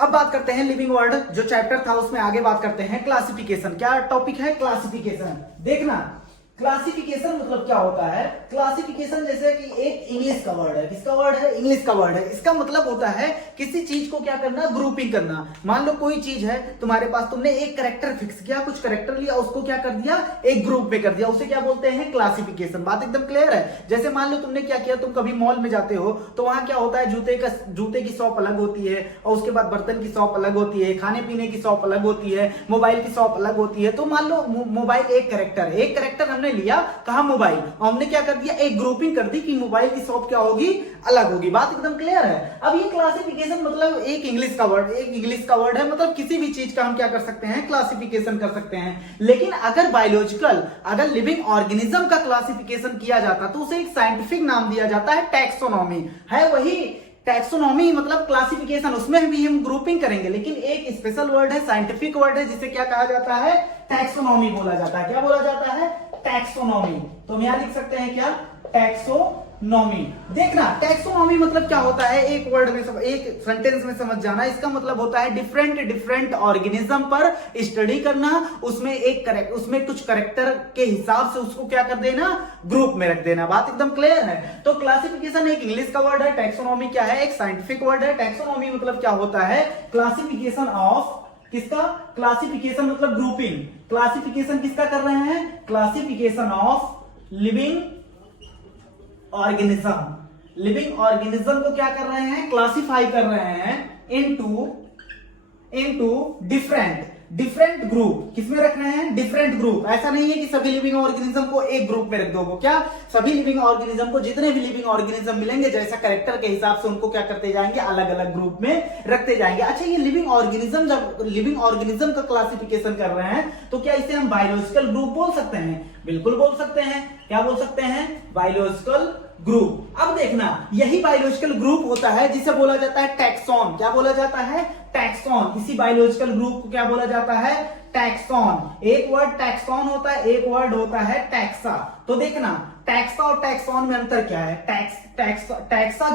अब बात करते हैं लिविंग वर्ड, जो चैप्टर था उसमें आगे बात करते हैं क्लासिफिकेशन। क्या टॉपिक है? क्लासिफिकेशन। देखना क्लासिफिकेशन मतलब क्या होता है। क्लासिफिकेशन जैसे कि एक इंग्लिश का वर्ड है। किसका वर्ड है? इंग्लिश का वर्ड है। इसका मतलब होता है किसी चीज को क्या करना? ग्रुपिंग करना। मान लो कोई चीज है तुम्हारे पास, तुमने एक कैरेक्टर फिक्स किया, कुछ कैरेक्टर लिया, उसको क्या कर दिया? एक ग्रुप में कर दिया। उसे क्या बोलते हैं? क्लासिफिकेशन। बात एकदम क्लियर है। जैसे मान लो तुमने क्या किया, तुम कभी मॉल में जाते हो तो वहां क्या होता है, जूते की शॉप अलग होती है, और उसके बाद बर्तन की शॉप अलग होती है, खाने पीने की शॉप अलग होती है, मोबाइल की शॉप अलग होती है। तो मान लो मोबाइल एक कैरेक्टर हमने लिया, कहा मोबाइल, और हमने क्या कर दिया? एक ग्रुपिंग कर दी कि मोबाइल की शॉप क्या होगी? अलग होगी। बात एकदम क्लियर है। अब ये क्लासिफिकेशन मतलब एक इंग्लिश का वर्ड है, मतलब किसी भी चीज का हम क्या कर सकते हैं? क्लासिफिकेशन कर सकते हैं। लेकिन अगर लिविंग ऑर्गेनिज्म का क्लासिफिकेशन किया जाता तो उसे एक साइंटिफिक नाम दिया जाता है, टैक्सोनॉमी। है वही टैक्सोनॉमी मतलब क्लासिफिकेशन, उसमें भी हम ग्रुपिंग करेंगे, लेकिन एक स्पेशल वर्ड है, साइंटिफिक वर्ड है, जिसे क्या कहा जाता है? टैक्सोनॉमी बोला जाता है। क्या बोला जाता है? टैक्सोनॉमी। तो हम यहां लिख सकते हैं क्या? टैक्सोनॉमी। देखना टैक्सोनॉमी मतलब क्या होता है, एक वर्ड में एक सेंटेंस में समझ जाना। इसका मतलब होता है डिफरेंट ऑर्गेनिज्म पर स्टडी करना, उसमें कुछ करेक्टर के हिसाब से उसको क्या कर देना? ग्रुप में रख देना। बात एकदम क्लियर है। तो क्लासिफिकेशन एक इंग्लिश का वर्ड है, टैक्सोनॉमी क्या है? एक साइंटिफिक वर्ड है। टैक्सोनॉमी मतलब क्या होता है? क्लासिफिकेशन ऑफ, किसका? क्लासिफिकेशन मतलब ग्रुपिंग। क्लासिफिकेशन किसका कर रहे हैं? Classification of living organism. Living organism को क्या कर रहे हैं? क्लासिफाई कर रहे हैं इनटू डिफरेंट ग्रुप। किसमें रख रहे हैं? Different group. ऐसा नहीं है कि सभी लिविंग ऑर्गेनिज्म को एक ग्रुप में रख दोगे। क्या सभी लिविंग ऑर्गेनिज्म को, जितने भी लिविंग ऑर्गेनिज्म मिलेंगे, जैसा कैरेक्टर के हिसाब से उनको क्या करते जाएंगे? अलग अलग ग्रुप में रखते जाएंगे। अच्छा, ये लिविंग ऑर्गेनिज्म, जब लिविंग ऑर्गेनिज्म का क्लासिफिकेशन कर रहे हैं तो क्या इसे हम बायोलॉजिकल ग्रुप बोल सकते हैं? बिल्कुल बोल सकते हैं। क्या बोल सकते हैं? Biological group. अब देखना, यही बायोलॉजिकल ग्रुप होता है जिसे बोला जाता है टैक्सॉन। क्या बोला जाता है? टैक्सॉन। इसी बायोलॉजिकल ग्रुप को क्या बोला जाता है? टैक्सॉन। एक वर्ड टैक्सॉन होता है, एक वर्ड होता है टैक्सा। तो देखना टैक्सा और टैक्सॉन में अंतर क्या है? टैक्सा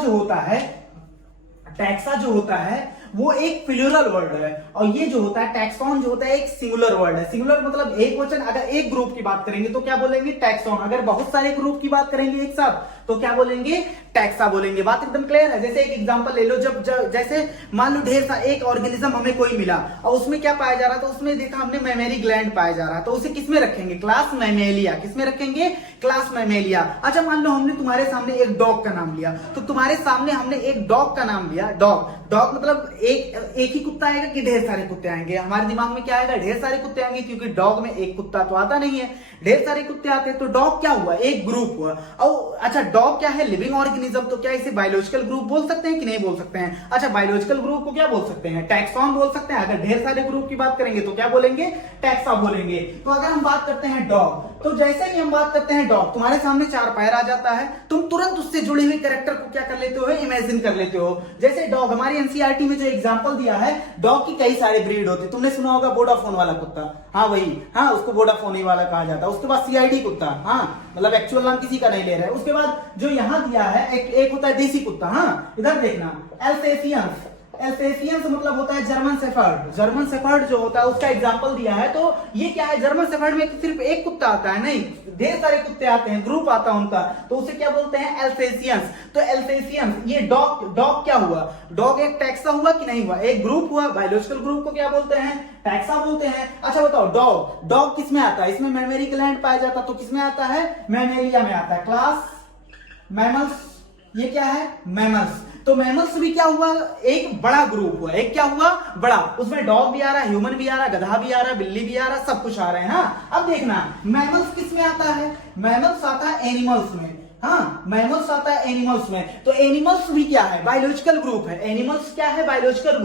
जो होता है वो एक प्लूरल वर्ड है, और ये जो होता है टैक्सॉन जो होता है एक सिंगुलर वर्ड है। सिंगुलर मतलब एक वचन। अगर एक ग्रुप की बात करेंगे तो क्या बोलेंगे? टैक्सॉन। अगर बहुत सारे ग्रुप की बात करेंगे एक साथ तो क्या बोलेंगे? टैक्सा बोलेंगे। बात एकदम क्लियर है। जैसे एक एग्जांपल ले लो, जब जैसे मान लो ढेर सा एक ऑर्गेनिज्म हमें कोई मिला और उसमें क्या पाया जा रहा था? उसमें देखा हमने मैमेरी ग्लैंड पाया जा रहा, तो उसे किसमें रखेंगे? Class Mammalia. किसमें रखेंगे? Class Mammalia. अच्छा, मान लो हमने तुम्हारे सामने एक डॉग का नाम लिया, तो तुम्हारे सामने हमने एक डॉग का नाम लिया, डॉग मतलब एक ही कुत्ता आएगा कि ढेर सारे कुत्ते आएंगे? हमारे दिमाग में क्या आएगा? ढेर सारे कुत्ते आएंगे, क्योंकि डॉग में एक कुत्ता तो आता नहीं है, ढेर सारे कुत्ते आते हैं। तो डॉग क्या हुआ? एक ग्रुप हुआ। और अच्छा, डॉग क्या है? Living organism. तो क्या इसे बायोलॉजिकल ग्रुप बोल सकते हैं कि नहीं बोल सकते हैं? अच्छा, बायोलॉजिकल ग्रुप को क्या बोल सकते हैं? टैक्सॉन बोल सकते हैं। अगर ढेर सारे ग्रुप की बात करेंगे तो क्या बोलेंगे? टैक्सा बोलेंगे। तो अगर हम बात करते हैं डॉग, तो जैसे ही हम बात करते हैं डॉग, तुम्हारे सामने चार पैर आ जाता है, तुम तुरंत उससे जुड़ी हुई कैरेक्टर को क्या कर लेते हो? इमेजिन कर लेते हो। जैसे डॉग, हमारी एनसीईआरटी में जो एग्जांपल दिया है, डॉग की कई सारे ब्रीड होती है। तुमने सुना होगा वोडाफोन वाला कुत्ता, हाँ वही, हाँ उसको वोडाफोन वाला कहा जाता है। उसके बाद सीआईडी कुत्ता, हाँ मतलब एक्चुअल नाम किसी का नहीं ले रहा है। उसके बाद जो यहाँ दिया है एक होता है देसी कुत्ता, हाँ इधर देखना, एल्सेशियंस। एल्सेशियंस मतलब होता है जर्मन शेफर्ड। जर्मन शेफर्ड जो होता है उसका एग्जांपल दिया है। तो ये क्या है? जर्मन शेफर्ड में सिर्फ एक कुत्ता आता है, नहीं ढेर सारे कुत्ते आते हैं, ग्रुप आता है उनका, तो उसे क्या बोलते हैं? एल्सेशियंस। तो एल्सेशियंस, ये डॉग क्या हुआ? डॉग एक टैक्सा हुआ कि नहीं हुआ? एक ग्रुप हुआ। बायोलॉजिकल ग्रुप को क्या बोलते हैं? टैक्सा बोलते हैं। अच्छा बताओ, डॉग किसमें आता है? इसमें मैमेरी ग्लैंड पाया जाता है, तो किसमें आता है? मैमेलिया में आता है। Class mammals. ये क्या है? मैमल्स। तो मैमल्स भी क्या हुआ? एक बड़ा ग्रुप हुआ। एक क्या हुआ? बड़ा। उसमें डॉग भी आ रहा है, ह्यूमन भी आ रहा है, गधा भी आ रहा है, बिल्ली भी आ रहा है, सब कुछ आ रहे हैं। हाँ, अब देखना मैमल्स किस में आता है? मैमल्स आता है एनिमल्स में। हाँ, मैमल्स आता है एनिमल्स में। तो एनिमल्स भी क्या है? बायोलॉजिकल ग्रुप है। एनिमल्स क्या है? Biological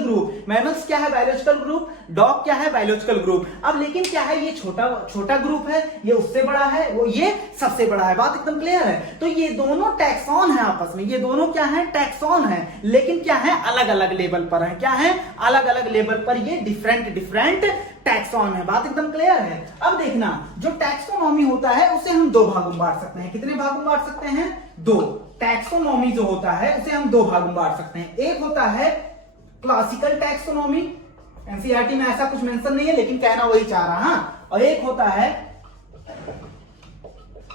group. मैमल्स क्या है? Biological group. डॉग क्या है? Biological group. अब लेकिन क्या है? ये छोटा ग्रुप है, ये उससे बड़ा है, वो ये सबसे बड़ा है। बात एकदम क्लियर है। तो ये दोनों टैक्सॉन है आपस में, ये दोनों क्या है? टैक्सॉन है, लेकिन क्या है? अलग अलग लेवल पर है। क्या है? अलग अलग लेवल पर ये डिफरेंट टैक्सॉन है। बात एकदम क्लियर है। अब देखना, जो टैक्सोनॉमी होता है उसे हम दो भागों में बांट सकते हैं। कितने भागों में बांट सकते हैं? दो। टैक्सोनॉमी जो होता है उसे हम दो भागों में बांट सकते हैं। एक होता है क्लासिकल टैक्सोनॉमी, एनसीईआरटी में ऐसा कुछ मेंशन नहीं है लेकिन कहना वही चाह रहा। हाँ, और एक होता है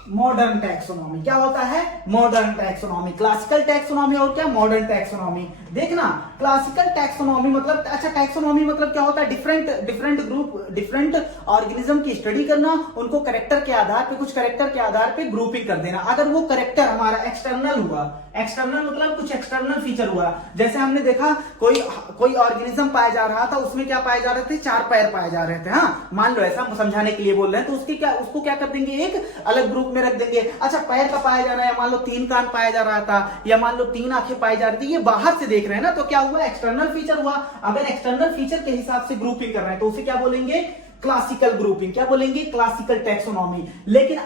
मॉडर्न टैक्सोनॉमी। क्या होता है? Modern taxonomy. क्लासिकल टैक्सोनॉमी और क्या मॉडर्न टैक्सोनॉमी। देखना, क्लासिकल टैक्सोनॉमी मतलब, अच्छा टैक्सोनॉमी मतलब क्या होता है? डिफरेंट ग्रुप, डिफरेंट ऑर्गेनिज्म की स्टडी करना, उनको कैरेक्टर के आधार पे, कुछ कैरेक्टर के आधार पे ग्रुपिंग कर देना। अगर वो कैरेक्टर हमारा एक्सटर्नल हुआ, एक्सटर्नल मतलब कुछ एक्सटर्नल फीचर हुआ, जैसे हमने देखा कोई ऑर्गेनिज्म पाया जा रहा था, उसमें क्या पाए जा रहे थे? 4 पैर पाए जा रहे थे। हाँ, मान लो ऐसा समझाने के लिए बोल रहे हैं, तो उसको क्या कर देंगे? एक अलग ग्रुप में रख देंगे। अच्छा, पैर का पाया जा रहा है, मान लो 3 कान पाया जा रहा था, या मान लो 3 आंखें पाई जा रही थी, ये बाहर से देख रहे हैं ना, तो क्या हुआ? एक्सटर्नल फीचर हुआ। अगर एक्सटर्नल फीचर के हिसाब से ग्रुपिंग कर रहे हैं तो उसे क्या बोलेंगे? Classical grouping. क्या बोलेंगे? Classical taxonomy. लेकिन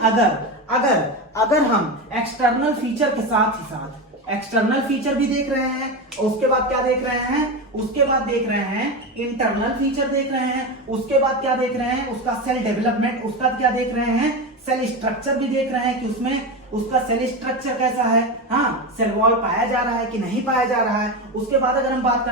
अगर हम एक्सटर्नल फीचर के साथ ही साथ एक्सटर्नल फीचर भी देख रहे हैं, उसके बाद क्या देख रहे हैं? उसके बाद देख रहे हैं इंटरनल फीचर देख रहे हैं, उसके बाद क्या देख रहे हैं? उसका सेल डेवलपमेंट, उसका क्या देख रहे हैं? सेल स्ट्रक्चर भी देख रहे हैं कि उसमें उसका सेल स्ट्रक्चर कैसा है। हाँ, सेल वॉल पाया जा रहा है कि नहीं पाया जा रहा है। उसके बाद अगर हम बात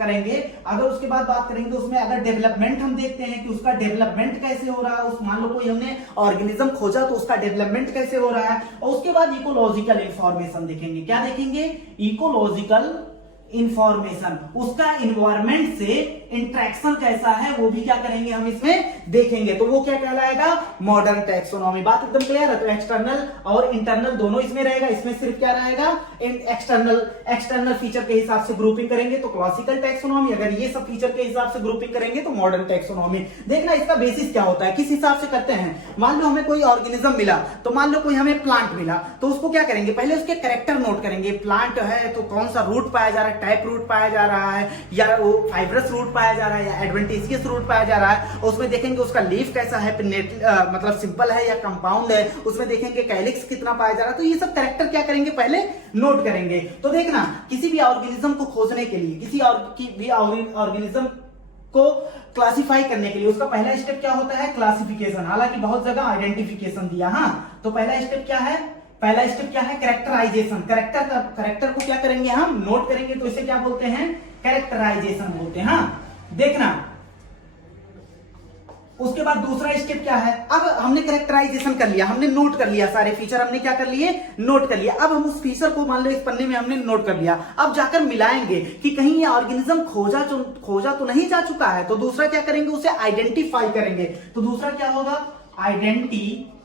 करेंगे, अगर उसके बाद बात करेंगे उसमें अगर डेवलपमेंट हम देखते हैं कि उसका डेवलपमेंट कैसे हो रहा है, उस मान लो कोई हमने ऑर्गेनिज्म खोजा तो उसका डेवलपमेंट कैसे हो रहा है। और उसके बाद इकोलॉजिकल इंफॉर्मेशन देखेंगे। क्या देखेंगे? इकोलॉजिकल इंफॉर्मेशन, उसका इन्वायरमेंट से इंटरेक्शन कैसा है वो भी क्या करेंगे? हम इसमें देखेंगे। तो वो क्या कहलाएगा? Modern taxonomy. बात एकदम क्लियर है? तो एक्सटर्नल और इंटरनल दोनों इसमें रहेगा। इसमें सिर्फ क्या रहेगा? एक्सटर्नल फीचर के हिसाब से ग्रुपिंग करेंगे तो क्लासिकल टैक्सोनॉमी, अगर ये सब फीचर के हिसाब से ग्रुपिंग करेंगे तो मॉडर्न टैक्सोनॉमी। देखना इसका बेसिस क्या होता है, किस हिसाब से करते हैं। मान लो हमें कोई ऑर्गेनिज्म मिला, तो मान लो कोई हमें प्लांट मिला, तो उसको क्या करेंगे? पहले उसके कैरेक्टर नोट करेंगे। प्लांट है तो कौन सा रूट पाया जा रहा है, टाइप रूट पाया जा रहा है, या वो फाइब्रस रूट पाया जा रहा है, या एडवेंटिशियस रूट पाया जा रहा है। उसमें देखेंगे उसका लीफ कैसा है, मतलब सिंपल है या कंपाउंड है। उसमें देखेंगे कैलिक्स कितना पाया जा रहा है। तो ये सब कैरेक्टर क्या करेंगे? पहले नोट करेंगे। तो देखना, किसी भी ऑर्गेनिज्म को खोजने के लिए, किसी भी ऑर्गेनिज्म को क्लासिफाई करने के लिए उसका पहला स्टेप क्या होता है? क्लासिफिकेशन। हालांकि बहुत जगह आइडेंटिफिकेशन दिया। हाँ, तो पहला स्टेप क्या है? पहला स्टेप क्या है? कैरेक्टराइजेशन। कैरेक्टर को क्या करेंगे? हम नोट करेंगे, तो इसे क्या बोलते हैं? कैरेक्टराइजेशन बोलते हैं। हाँ, देखना, उसके बाद दूसरा स्टेप क्या है? अब हमने कैरेक्टराइजेशन कर लिया, हमने नोट कर लिया, सारे फीचर हमने क्या कर लिए? नोट कर लिया। अब हम उस फीचर को मान लो इस पन्ने में हमने नोट कर लिया, अब जाकर मिलाएंगे कि कहीं ये ऑर्गेनिज्म खोजा तो नहीं जा चुका है। तो दूसरा क्या करेंगे? उसे आइडेंटिफाई करेंगे। तो दूसरा क्या होगा? आइडेंटिफिकेशन।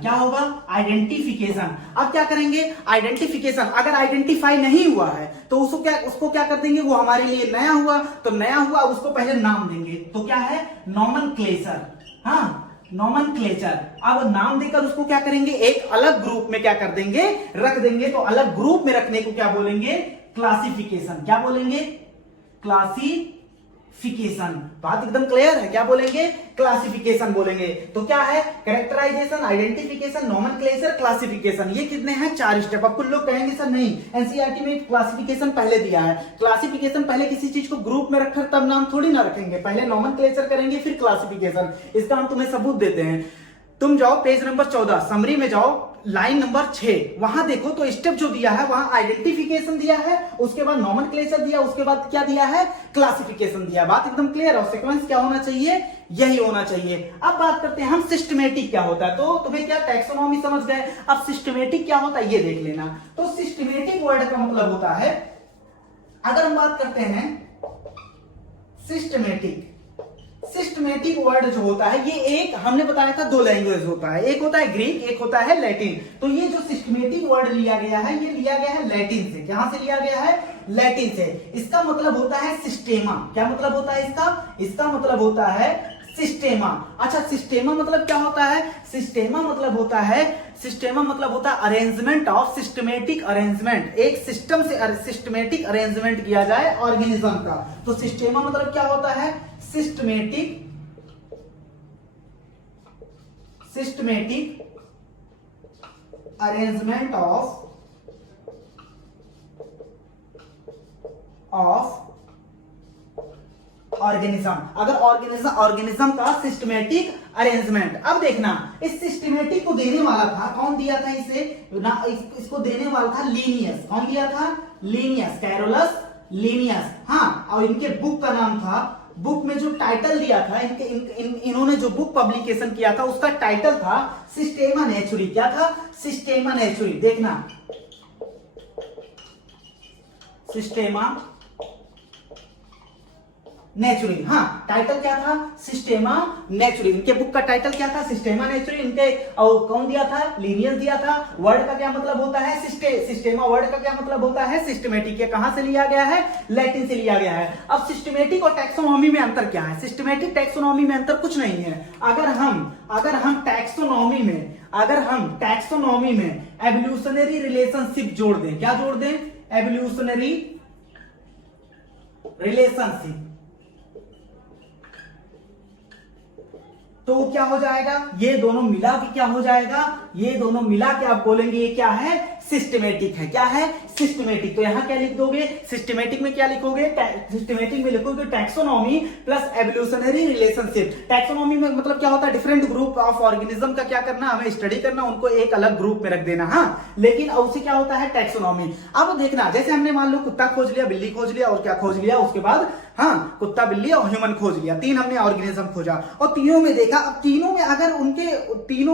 क्या होगा? आइडेंटिफिकेशन। अब क्या करेंगे? आइडेंटिफिकेशन। अगर आइडेंटिफाई नहीं हुआ है तो उसको क्या कर देंगे? वो हमारे लिए नया हुआ, तो नया हुआ उसको पहले नाम देंगे। तो क्या है? नॉमेनक्लेचर। हाँ, नॉमेनक्लेचर। अब नाम देकर उसको क्या करेंगे? एक अलग ग्रुप में क्या कर देंगे? रख देंगे। तो अलग ग्रुप में रखने को क्या बोलेंगे? क्लासिफिकेशन। क्या बोलेंगे? क्लासिफिकेशन। बात एकदम क्लियर है? क्या बोलेंगे? क्लासिफिकेशन बोलेंगे। तो क्या है? Characterization, identification, nomenclature, classification. ये कितने हैं? 4 स्टेप। अब कुछ लोग कहेंगे सर नहीं, एनसीईआरटी में क्लासिफिकेशन पहले दिया है। क्लासिफिकेशन पहले किसी चीज को ग्रुप में रखकर तब नाम थोड़ी ना रखेंगे, पहले नॉमेनक्लेचर करेंगे फिर क्लासिफिकेशन। इसका हम तुम्हें सबूत देते हैं। तुम जाओ पेज नंबर 14, समरी में जाओ, लाइन नंबर 6, वहां देखो तो स्टेप जो दिया है वहां आइडेंटिफिकेशन दिया है, उसके बाद नॉमेनक्लेचर दिया, उसके बाद क्या दिया है? क्लासिफिकेशन दिया। बात एकदम क्लियर है? और सीक्वेंस क्या होना चाहिए? यही होना चाहिए। अब बात करते हैं हम सिस्टमेटिक क्या होता है। तो तुम्हें क्या टैक्सोनॉमी समझ गए, अब सिस्टमेटिक क्या होता है ये देख लेना। तो सिस्टमेटिक वर्ड का मतलब होता है, अगर हम बात करते हैं सिस्टमेटिक वर्ड जो होता है, ये एक हमने बताया था 2 लैंग्वेज होता है, एक होता है ग्रीक, एक होता है लैटिन। तो ये जो सिस्टमेटिक वर्ड लिया गया है, ये लिया गया है लैटिन से। कहां से लिया गया है? लैटिन से। इसका मतलब होता है सिस्टेमा। क्या मतलब होता है इसका? इसका मतलब होता है सिस्टेमा। अच्छा, सिस्टेमा मतलब क्या होता है? सिस्टेमा मतलब होता है अरेंजमेंट ऑफ, सिस्टमेटिक अरेंजमेंट, एक सिस्टम से सिस्टमेटिक अरेंजमेंट किया जाए ऑर्गेनिज्म का। तो सिस्टेमा मतलब क्या होता है? Systematic arrangement of organism. अगर ऑर्गेनिज्म का सिस्टमेटिक अरेंजमेंट। अब देखना, इस सिस्टमेटिक को देने वाला था, कौन दिया था इसे? इसको देने वाला था लिनियस। कौन दिया था? Linnaeus, Carolus Linnaeus. हाँ, और इनके बुक का नाम था, बुक में जो टाइटल दिया था इन्होंने जो बुक पब्लिकेशन किया था उसका टाइटल था सिस्टेमा नेचुरी। क्या था? सिस्टेमा नेचुरी। देखना, सिस्टेमा नेचुरी। हाँ, टाइटल क्या था? सिस्टेमा नेचुरी। इनके बुक का टाइटल क्या था? सिस्टेमा नेचुरी। इनके और कौन दिया था? लीनियस दिया था। वर्ड का क्या मतलब होता है? सिस्टेमा वर्ड का क्या मतलब होता है? सिस्टमेटिक। ये कहां से लिया गया है? लैटिन से लिया गया है। अब सिस्टमेटिक और टैक्सोनॉमी में अंतर क्या है? सिस्टमेटिक टैक्सोनॉमी में अंतर कुछ नहीं है। अगर हम टैक्सोनॉमी में एवोल्यूशनरी रिलेशनशिप जोड़ दें, क्या जोड़ दें? एवोल्यूशनरी रिलेशनशिप, तो क्या हो जाएगा? ये दोनों मिला के क्या हो जाएगा? ये दोनों मिला के आप बोलेंगे ये क्या है? सिस्टमेटिक है। क्या है? सिस्टमेटिक। तो यहां क्या लिख दोगे? सिस्टमेटिक में क्या लिखोगे? सिस्टमेटिक में लिखोगे taxonomy plus evolutionary relationship. Taxonomy में मतलब क्या होता है? डिफरेंट ग्रुप ऑफ ऑर्गेनिज्म का क्या करना, हमें स्टडी करना, उनको एक अलग ग्रुप में रख देना। हाँ, लेकिन उसे क्या होता है? टैक्सोनॉमी। अब देखना, जैसे हमने मान लो कुत्ता खोज लिया, बिल्ली खोज लिया और क्या खोज लिया, उसके बाद हाँ, कुत्ता, बिल्ली और ह्यूमन खोज लिया, 3 हमने ऑर्गेनिज्म खोजा और तीनों में देखा। अब तीनों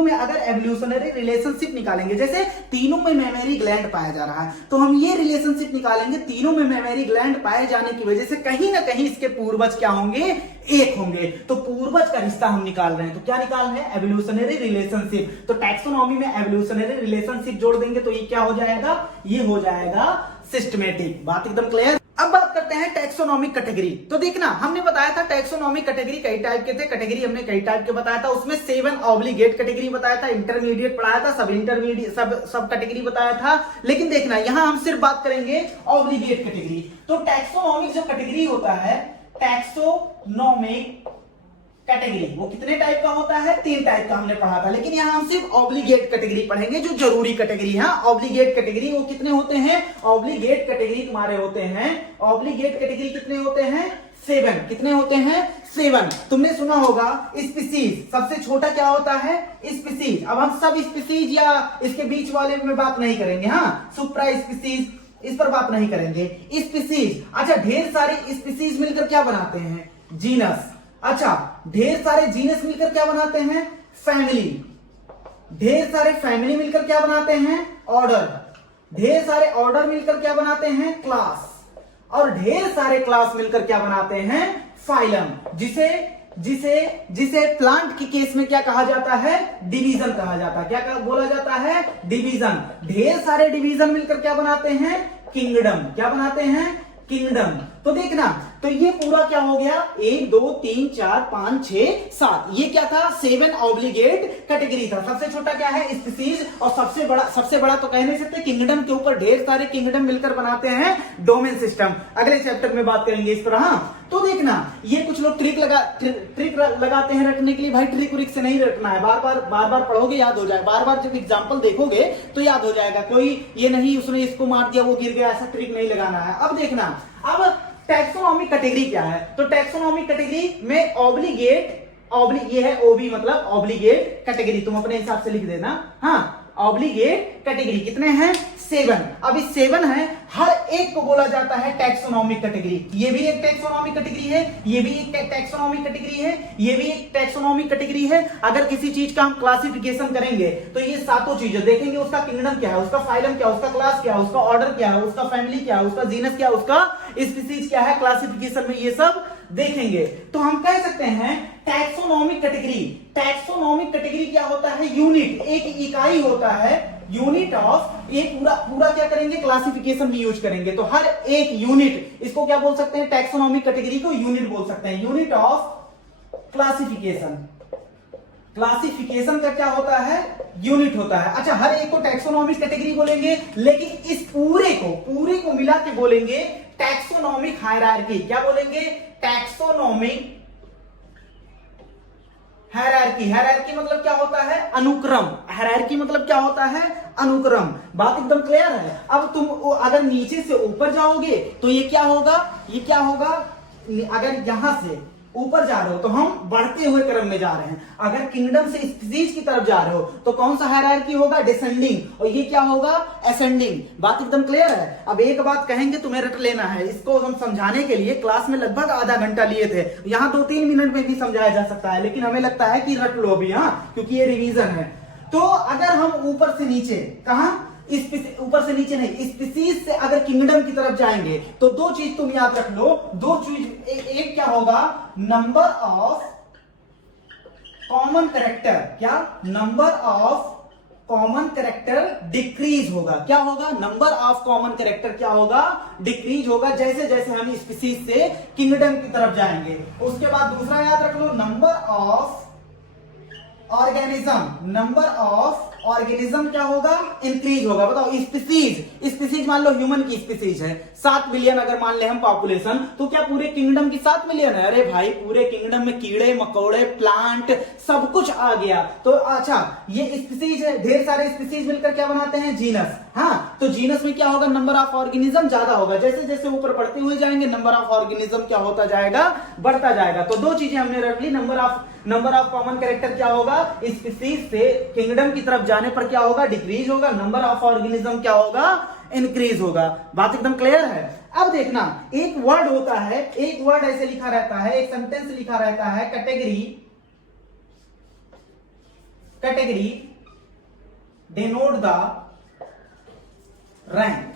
में अगर एवोल्यूशनरी रिलेशनशिप निकालेंगे, जैसे तीनों में मेमोरी ग्लैंड पाया जा रहा है, तो हम ये रिलेशनशिप निकालेंगे। तीनों में मेमोरी ग्लैंड पाए जाने की वजह से कहीं ना कहीं इसके पूर्वज क्या होंगे? एक होंगे। तो पूर्वज का रिश्ता हम निकाल रहे हैं। तो क्या निकाल रहे हैं? Evolutionary relationship. तो टैक्सोनॉमी में एवोल्यूशनरी रिलेशनशिप जोड़ देंगे तो ये क्या हो जाएगा? ये हो जाएगा सिस्टमेटिक। बात एकदम क्लियर। अब बात करते हैं टैक्सोनॉमिक कैटेगरी। तो देखना, हमने बताया था टैक्सोनॉमिक कैटेगरी कई टाइप के थे। कैटेगरी हमने कई टाइप के बताया था। उसमें 7 ऑब्लिगेट कैटेगरी बताया था, इंटरमीडिएट पढ़ाया था, सब इंटरमीडिएट सब कैटेगरी बताया था। लेकिन देखना, यहां हम सिर्फ बात करेंगे ऑब्लिगेट कैटेगरी। तो टैक्सोनॉमिक जो कैटेगरी होता है, टैक्सोनॉमिक कैटेगरी, वो कितने टाइप का होता है? 3 टाइप का हमने पढ़ा था। लेकिन यहां हम सिर्फ ऑब्लिगेट कैटेगरी पढ़ेंगे, जो जरूरी कैटेगरी है। ऑब्लिगेट कैटेगरी वो कितने होते हैं? ऑब्लिगेट कैटेगरी तुम्हारे होते हैं, ऑब्लिगेट कैटेगरी कितने होते हैं? 7। कितने होते हैं? 7। तुमने सुना होगा स्पीसीज, सबसे छोटा क्या होता है? स्पीसीज। अब हम सब स्पीसीज या इसके बीच वाले में बात नहीं करेंगे। हाँ, सुप्रा स्पीसीज, इस पर बात नहीं करेंगे। स्पीसीज, अच्छा, ढेर सारे स्पीसीज मिलकर क्या बनाते हैं? जीनस। अच्छा, ढेर सारे जीनस मिलकर क्या बनाते हैं? फैमिली। ढेर सारे फैमिली मिलकर क्या बनाते हैं? ऑर्डर। ढेर सारे ऑर्डर मिलकर क्या बनाते हैं? क्लास। और ढेर सारे क्लास मिलकर क्या बनाते हैं? फाइलम। जिसे प्लांट के केस में क्या कहा जाता है? डिवीजन कहा जाता है। क्या बोला जाता है? डिवीजन। ढेर सारे डिवीजन मिलकर क्या बनाते हैं? किंगडम। क्या बनाते हैं? किंगडम। तो देखना, तो ये पूरा क्या हो गया? 1 2 3 4 5 6 7। ये क्या था? 7 ऑब्लिगेट कैटेगरी था। सबसे छोटा क्या है? स्पीसीज। और सबसे बड़ा तो कह नहीं सकते, किंगडम के ऊपर ढेर सारे किंगडम मिलकर बनाते हैं डोमेन सिस्टम। अगले चैप्टर में बात करेंगे इस पर। हाँ, तो देखना, ये कुछ लोग ट्रिक लगाते हैं रटने के लिए। भाई ट्रिक व्रिक से नहीं रटना है, बार बार पढ़ोगे याद हो जाए। बार जब एग्जाम्पल देखोगे तो याद हो जाएगा। कोई ये नहीं उसने इसको मार दिया वो गिर गया, ऐसा ट्रिक नहीं लगाना है। अब देखना, अब टैक्सोनॉमिक कैटेगरी क्या है? तो टैक्सोनॉमिक कैटेगरी में ये है ओबी, मतलब ऑब्लिगेट कैटेगरी। तुम अपने हिसाब से लिख देना। हाँ, ऑब्लिगेट कैटेगरी कितने हैं? 7। अब इस 7 है, हर एक को बोला जाता है टैक्सोनॉमिक कैटेगरी। ये भी एक टैक्सोनॉमिक कैटेगरी है, ये भी एक टैक्सोनॉमिक कैटेगरी है, ये भी एक टैक्सोनॉमिक कैटेगरी है। अगर किसी चीज का हम क्लासिफिकेशन करेंगे तो ये सातों चीजें देखेंगे। उसका किंगडम क्या है, उसका फाइलम क्या है, उसका क्लास क्या है, उसका ऑर्डर क्या है, उसका फैमिली क्या है, उसका जीनस क्या है, उसका स्पीसीज क्या है, क्लासिफिकेशन में ये सब देखेंगे। तो हम कह सकते हैं टैक्सोनॉमिक कैटेगरी। टैक्सोनॉमिक कैटेगरी क्या होता है? यूनिट, एक इकाई होता है, यूनिट ऑफ। ये पूरा क्या करेंगे? क्लासिफिकेशन में यूज करेंगे। तो हर एक यूनिट, इसको क्या बोल सकते हैं? टैक्सोनॉमिक कैटेगरी को यूनिट बोल सकते हैं, यूनिट ऑफ क्लासिफिकेशन। क्लासिफिकेशन का क्या होता है? यूनिट होता है। अच्छा, हर एक को टैक्सोनॉमिक कैटेगरी बोलेंगे, लेकिन इस पूरे को मिला के बोलेंगे टैक्सोनॉमिक हायरार्की। क्या बोलेंगे? Taxonomic hierarchy. हायरार्की मतलब क्या होता है? अनुक्रम। हायरार्की मतलब क्या होता है? अनुक्रम। बात एकदम क्लियर है। अब तुम अगर नीचे से ऊपर जाओगे तो ये क्या होगा? अगर ऊपर जा रहे हो तो हम बढ़ते हुए क्रम में जा रहे हैं। अगर किंगडम से स्पीसीज की तरफ जा रहे हो तो कौन सा हायरार्की होगा, डिसेंडिंग, और ये क्या होगा, असेंडिंग। बात एकदम क्लियर है। अब एक बात कहेंगे तुम्हें रट लेना है, इसको हम समझाने के लिए क्लास में लगभग आधा घंटा लिए थे, यहाँ 2-3 मिनट में भी समझाया जा सकता है, लेकिन हमें लगता है कि रट लो अभी, हाँ, क्योंकि ये रिवीजन है। तो अगर हम ऊपर से नीचे, कहां, ऊपर से नीचे नहीं, स्पीसीज से अगर किंगडम की तरफ जाएंगे तो दो चीज तुम याद रख लो, दो चीज, एक क्या होगा, नंबर ऑफ कॉमन कैरेक्टर, क्या, number of common character decrease होगा। क्या होगा, नंबर ऑफ कॉमन कैरेक्टर क्या होगा, डिक्रीज होगा, जैसे जैसे हम स्पीसीज से किंगडम की तरफ जाएंगे। उसके बाद दूसरा याद रख लो, number of organism, number of organism क्या होगा, इंक्रीज होगा। बताओ, स्पीसीज मान लो ह्यूमन की स्पीसीज है 7 बिलियन, अगर मान ले हम पॉपुलेशन, तो क्या पूरे किंगडम की 7 मिलियन है? अरे भाई, पूरे किंगडम में कीड़े मकोड़े प्लांट सब कुछ आ गया। तो अच्छा, ये स्पीसीज है, ढेर सारे स्पीसीज मिलकर क्या बनाते हैं, जीनस। हाँ, तो जीनस में क्या होगा, नंबर ऑफ ऑर्गेनिज्म ज्यादा होगा, जैसे जैसे ऊपर बढ़ते हुए जाएंगे नंबर ऑफ ऑर्गेनिज्म क्या होता जाएगा, बढ़ता जाएगा। तो दो चीजें हमने रख ली, नंबर ऑफ कॉमन कैरेक्टर क्या होगा, स्पीसीज से किंगडम की तरफ जाने पर क्या होगा, डिक्रीज होगा, नंबर ऑफ ऑर्गेनिज्म क्या होगा, इंक्रीज होगा। बात एकदम क्लियर है। अब देखना, एक वर्ड होता है, एक वर्ड ऐसे लिखा रहता है, एक सेंटेंस लिखा रहता है, category denote the rank,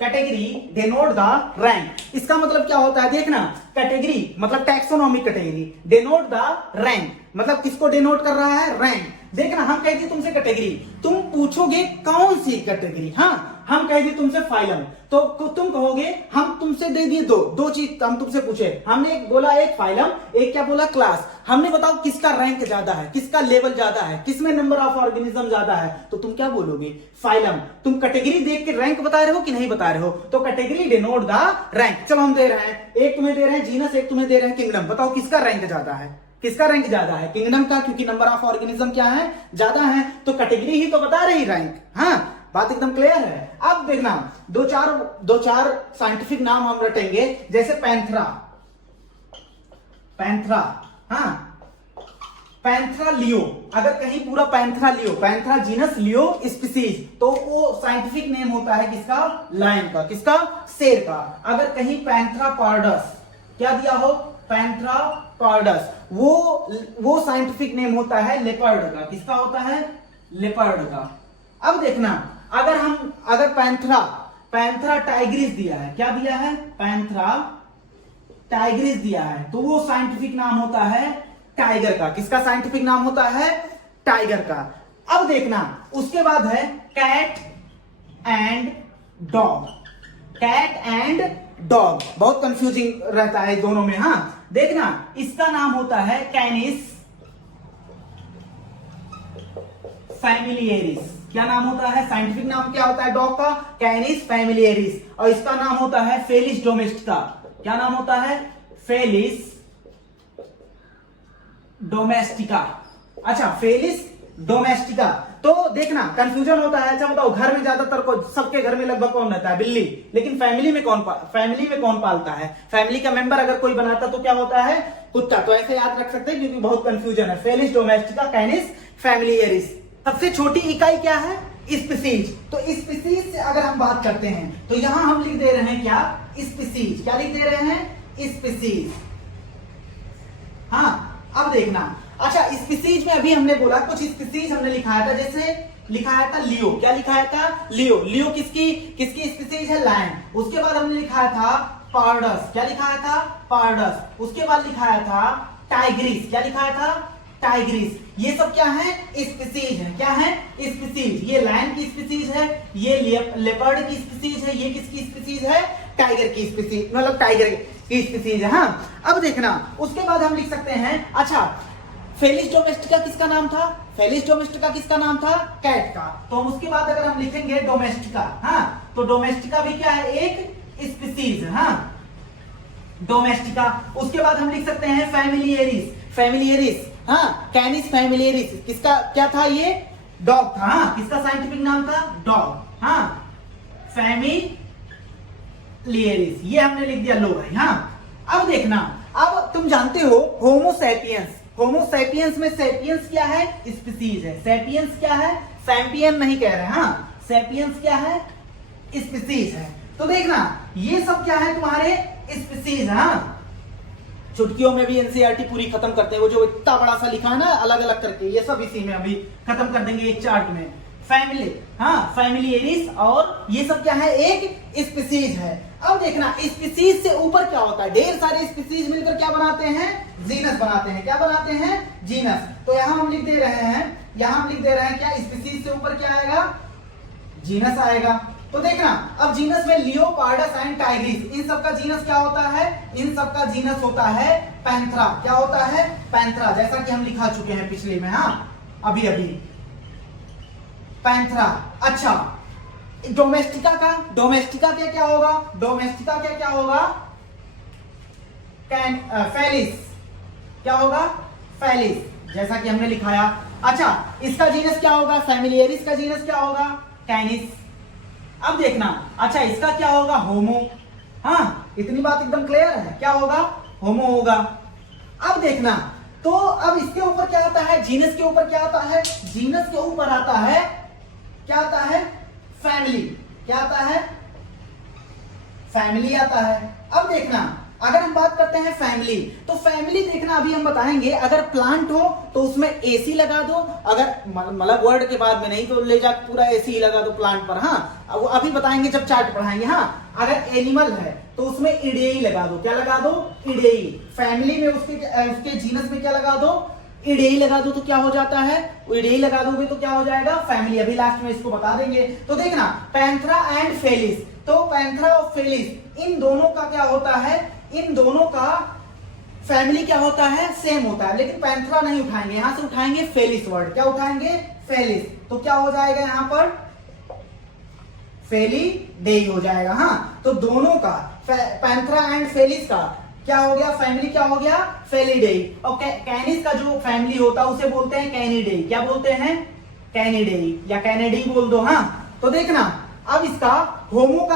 category denote the rank. इसका मतलब क्या होता है, देखना, कैटेगरी मतलब taxonomic category, denote the rank मतलब किसको डेनोट कर रहा है, रैंक। देखना, हम कह दिए तुमसे कैटेगरी, तुम पूछोगे कौन सी कैटेगरी, हाँ, हम कह दिए तुमसे फाइलम, तो तुम कहोगे हम तुमसे दे दिए दो चीज हम तुमसे पूछे, हमने एक बोला एक फाइलम, एक क्या बोला क्लास, हमने बताओ किसका रैंक ज्यादा है, किसका लेवल ज्यादा है, किसमें नंबर ऑफ ऑर्गेनिज्म ज्यादा है, तो तुम क्या बोलोगे, फाइलम। तुम कैटेगरी देख के रैंक बता रहे हो कि नहीं बता रहे हो, तो कैटेगरी डिनोट द रैंक। चलो हम दे रहे हैं, एक तुम्हें दे रहे हैं जीनस, एक तुम्हें दे रहे हैं किंगडम, बताओ किसका रैंक ज्यादा है, किसका रैंक ज्यादा है, किंगडम का, क्योंकि नंबर ऑफ ऑर्गेनिज्म क्या है, ज्यादा है, तो कैटेगरी ही तो बता रही रैंक। हाँ, बात एकदम क्लियर है। अब देखना, दो चार साइंटिफिक नाम हम रटेंगे, जैसे पैंथरा, हाँ, पैंथरा लियो, अगर कहीं पूरा पैंथरा लियो, पैंथरा जीनस लियो स्पीसीज, तो वो साइंटिफिक नेम होता है किसका, लायन का, किसका, शेर का। अगर कहीं पैंथरा पार्डस, क्या दिया हो, पैंथरा पार्डस, वो साइंटिफिक नेम होता है लेपर्ड का, किसका होता है, लेपर्ड का। अब देखना, अगर पैंथरा टाइग्रिस दिया है, क्या दिया है, पैंथरा टाइग्रिस दिया है, तो वो साइंटिफिक नाम होता है टाइगर का, किसका साइंटिफिक नाम होता है, टाइगर का। अब देखना, उसके बाद है cat and dog, cat and dog, बहुत कंफ्यूजिंग रहता है दोनों में। हाँ, देखना, इसका नाम होता है कैनिस फैमिलियरिस, क्या नाम होता है, साइंटिफिक नाम क्या होता है डॉग का, कैनिस फैमिलियरिस, और इसका नाम होता है फेलिस डोमेस्टिका, क्या नाम होता है, फेलिस डोमेस्टिका। अच्छा, फेलिस डोमेस्टिका। तो देखना, कंफ्यूजन होता है। अच्छा बताओ, घर में ज्यादातर को, सबके घर में लगभग कौन रहता है, बिल्ली, लेकिन फैमिली में कौन पालता है, फैमिली का मेंबर अगर कोई बनाता तो क्या होता है, कुत्ता। तो ऐसे याद रख सकते हैं क्योंकि बहुत कंफ्यूजन है, फेलिस डोमेस्टिका, कैनिस फैमिलियरिस। सबसे छोटी इकाई क्या है, स्पीसीज। तो स्पीसीज से अगर हम बात करते हैं तो यहां हम लिख दे रहे हैं क्या, स्पीसीज, क्या लिख दे रहे हैं, स्पीसीज। हाँ, अब देखना, अच्छा, स्पीसीज में अभी हमने बोला कुछ स्पीसीज हमने लिखाया था, जैसे लिखाया था लियो, क्या लिखाया था, लियो किसकी स्पीसीज है, लायन। उसके बाद हमने लिखाया था पार्डस, क्या लिखाया था, पार्डस। उसके बाद लिखाया था टाइग्रिस, क्या लिखाया था, टाइग्रिस। ये सब क्या है, स्पीसीज है, क्या है, स्पीसीज। ये लायन की स्पीसीज है, ये लेपर्ड की स्पीसीज है, ये किसकी स्पीसीज है, टाइगर की स्पीसीज, मतलब टाइगर की स्पीसीज है। हाँ, अब देखना, उसके बाद हम लिख सकते हैं, अच्छा, फेलिस डोमेस्टिका किसका नाम था, फेलिस डोमेस्टिका किसका नाम था, कैट का। तो उसके बाद अगर हम लिखेंगे डोमेस्टिका, हाँ, तो डोमेस्टिका भी क्या है, एक स्पीसीज है, हाँ, डोमेस्टिका। उसके बाद हम लिख सकते हैं फैमिलियरिस, हाँ, कैनिस फैमिलियरिस, किसका क्या था, ये डॉग था, हाँ, किसका साइंटिफिक नाम था, डॉग, हाँ, फैमिलियरिस, ये हमने लिख दिया, लो भाई। हाँ, अब देखना, अब तुम जानते हो होमोसैपियंस, होमोसैपियंस में सैपियंस क्या है? स्पीसीज है। सैपियंस क्या है? सैम्पियन नहीं कह रहे, हाँ, सैपियंस क्या है? स्पीसीज है। तो देखना ये सब क्या है तुम्हारे? स्पीसीज। हाँ, चुटकियों में भी एनसीईआरटी पूरी खत्म करते हैं, वो जो इतना बड़ा सा लिखा है ना अलग अलग करके, ये सब इसी में अभी खत्म कर देंगे एक चार्ट में। फैमिली, हाँ, फैमिलियरिस, और ये सब क्या है? एक स्पीसीज है। अब देखना स्पीसीज से ऊपर क्या होता है? ढेर सारे स्पीसीज मिलकर क्या बनाते हैं? जीनस बनाते हैं। क्या बनाते हैं? जीनस। तो यहां हम लिख दे रहे हैं, यहां हम लिख दे रहे हैं क्या? स्पीसीज से ऊपर क्या आएगा? जीनस आएगा। तो देखना अब जीनस में लियोपार्डस एंड टाइग्रिस, इन सब का जीनस क्या होता है? इन सब का जीनस होता है पैंथरा। क्या होता है? पैंथरा, जैसा कि हम लिखा चुके हैं पिछले में, हाँ, अभी अभी पैंथरा। अच्छा, डोमेस्टिका का, डोमेस्टिका क्या क्या होगा? डोमेस्टिका क्या क्या होगा? फेलिस। क्या होगा? फेलिस, जैसा कि हमने लिखाया। अच्छा, इसका जीनस क्या होगा? फैमिलियरिस का जीनस क्या होगा? कैनिस। अब देखना, अच्छा इसका क्या होगा? होमो। हाँ, इतनी बात एकदम क्लियर है, क्या होगा? होमो होगा। अब देखना, तो अब इसके ऊपर क्या आता है? जीनस के ऊपर क्या आता है? जीनस के ऊपर आता है, क्या आता है? फैमिली। क्या आता है? फैमिली आता है। अब देखना, अगर हम बात करते हैं फैमिली, तो फैमिली देखना अभी हम बताएंगे, अगर प्लांट हो तो उसमें एसी लगा दो, अगर मतलब वर्ड के बाद में नहीं तो ले जा पूरा एसी लगा दो प्लांट पर। हाँ, वो अभी बताएंगे जब चार्ट पढ़ाएंगे। हाँ, अगर एनिमल है तो उसमें इडेई लगा दो। क्या लगा दो? इडेई। फैमिली में उसके जीनस में क्या लगा दो? इडेई लगा दो। तो क्या हो जाता है? इडेई लगा दोगे तो क्या हो जाएगा? फैमिली। अभी लास्ट में इसको बता देंगे। तो देखना, पैंथरा एंड फेलिस, तो पैंथरा और फेलिस इन दोनों का क्या होता है? इन दोनों का फैमिली क्या होता है? सेम होता है, लेकिन पैंथरा नहीं उठाएंगे, यहां से उठाएंगे फेलिस वर्ड। क्या उठाएंगे? फेलिस। तो क्या हो जाएगा यहां पर? फेलिडेई हो जाएगा। हाँ, तो दोनों का पैंथरा एंड फेलिस का क्या हो गया? फैमिली क्या हो गया? फेलिडेई। और कैनिस का जो फैमिली होता है उसे बोलते हैं कैनिडेई। क्या बोलते हैं? कैनिडेई या कैनेडी बोल दो। हाँ, तो देखना अब इसका होमो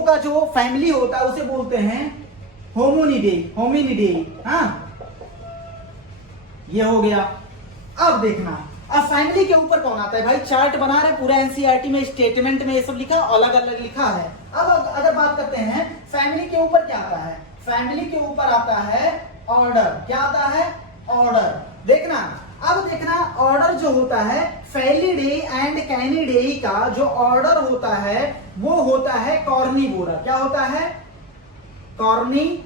का जो फैमिली होता है उसे बोलते हैं होमोनिडेई, होमिनिडेई। हाँ, ये हो गया। अब देखना, अब फैमिली के ऊपर कौन आता है? भाई चार्ट बना रहे पूरा एनसीईआरटी में, स्टेटमेंट में ये सब लिखा, अलग अलग लिखा है। अब अगर बात करते हैं फैमिली के ऊपर क्या आता है? फैमिली के ऊपर आता है ऑर्डर। क्या आता है? ऑर्डर। देखना, अब देखना ऑर्डर जो होता है फेलिडेई एंड कैनिडेई का जो ऑर्डर होता है वो होता है कॉर्निवोरा। क्या होता है? कॉर्निवोरा।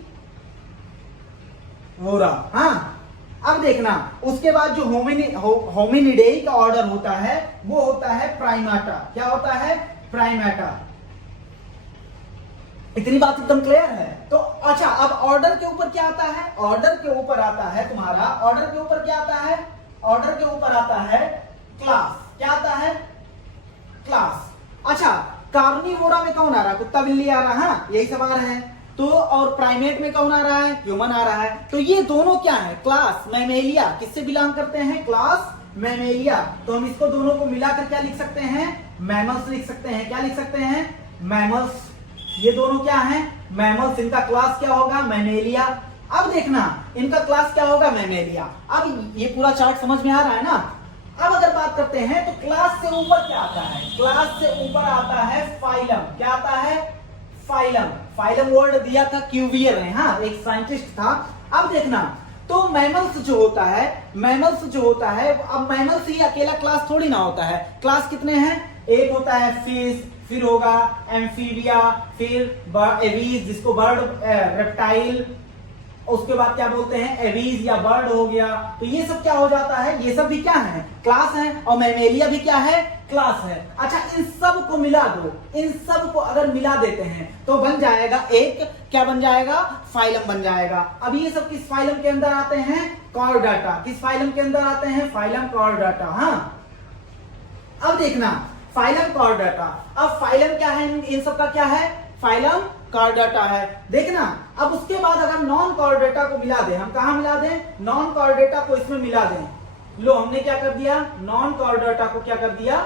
हाँ, अब देखना उसके बाद जो होमिनिडेई का ऑर्डर होता है वो होता है प्राइमाटा। क्या होता है? प्राइमाटा। इतनी बात एकदम क्लियर है? तो अच्छा, अब ऑर्डर के ऊपर क्या आता है? ऑर्डर के ऊपर आता है तुम्हारा, ऑर्डर के ऊपर क्या आता है? ऑर्डर के ऊपर आता है क्लास। क्या आता है? क्लास। अच्छा, कार्निवोरा में कौन आ रहा है? कुत्ता बिल्ली आ रहा है। हाँ, यही सब आ रहे हैं। तो और प्राइमेट में कौन आ रहा है? ह्यूमन आ रहा है। तो ये दोनों क्या है? Class Mammalia. किससे बिलोंग करते हैं? Class Mammalia. तो हम इसको दोनों को मिलाकर क्या लिख सकते हैं? मैमल्स लिख सकते हैं। क्या लिख सकते हैं? मैमल्स। ये दोनों क्या हैं? मैमल्स। इनका क्लास क्या होगा? मैमेलिया। अब देखना इनका क्लास क्या होगा? मैमेलिया। अब ये पूरा चार्ट समझ में आ रहा है ना? अब अगर बात करते हैं तो क्लास से ऊपर क्या आता है? क्लास से ऊपर आता है फाइलम। क्या आता है? फाइलम। फाइलम वर्ड दिया था क्यूवियर ने, हाँ, एक साइंटिस्ट था। अब देखना, तो मैमल्स जो होता है, मैमल्स जो होता है, अब मैमल्स ही अकेला क्लास थोड़ी ना होता है। क्लास कितने हैं? एक होता है फिश, फिर होगा एम्फीबिया, फिर एवीज जिसको बर्ड, रेप्टाइल, उसके बाद क्या बोलते हैं? एवीज या बर्ड हो गया। तो ये सब क्या हो जाता है? ये सब भी क्या है? क्लास है। और मैमेलिया भी क्या है? क्लास है। अच्छा, इन सब को मिला दो, इन सब को अगर मिला देते हैं तो बन जाएगा एक, क्या बन जाएगा? फाइलम बन जाएगा। अब ये सब किस फाइलम के अंदर आते हैं? कॉर्डाटा। किस फाइलम के अंदर आते हैं? Phylum Chordata. हाँ, अब देखना फाइलम कॉर्डाटा। अब फाइलम क्या है? इन सब का क्या है? फाइलम कॉर्डाटा है। देखना, अब उसके बाद अगर नॉन कॉर्डेटा को मिला दें, हम कहां मिला दें? नॉन कॉर्डेटा को इसमें मिला दें। लो, हमने क्या कर दिया? नॉन कॉर्डेटा को क्या कर दिया?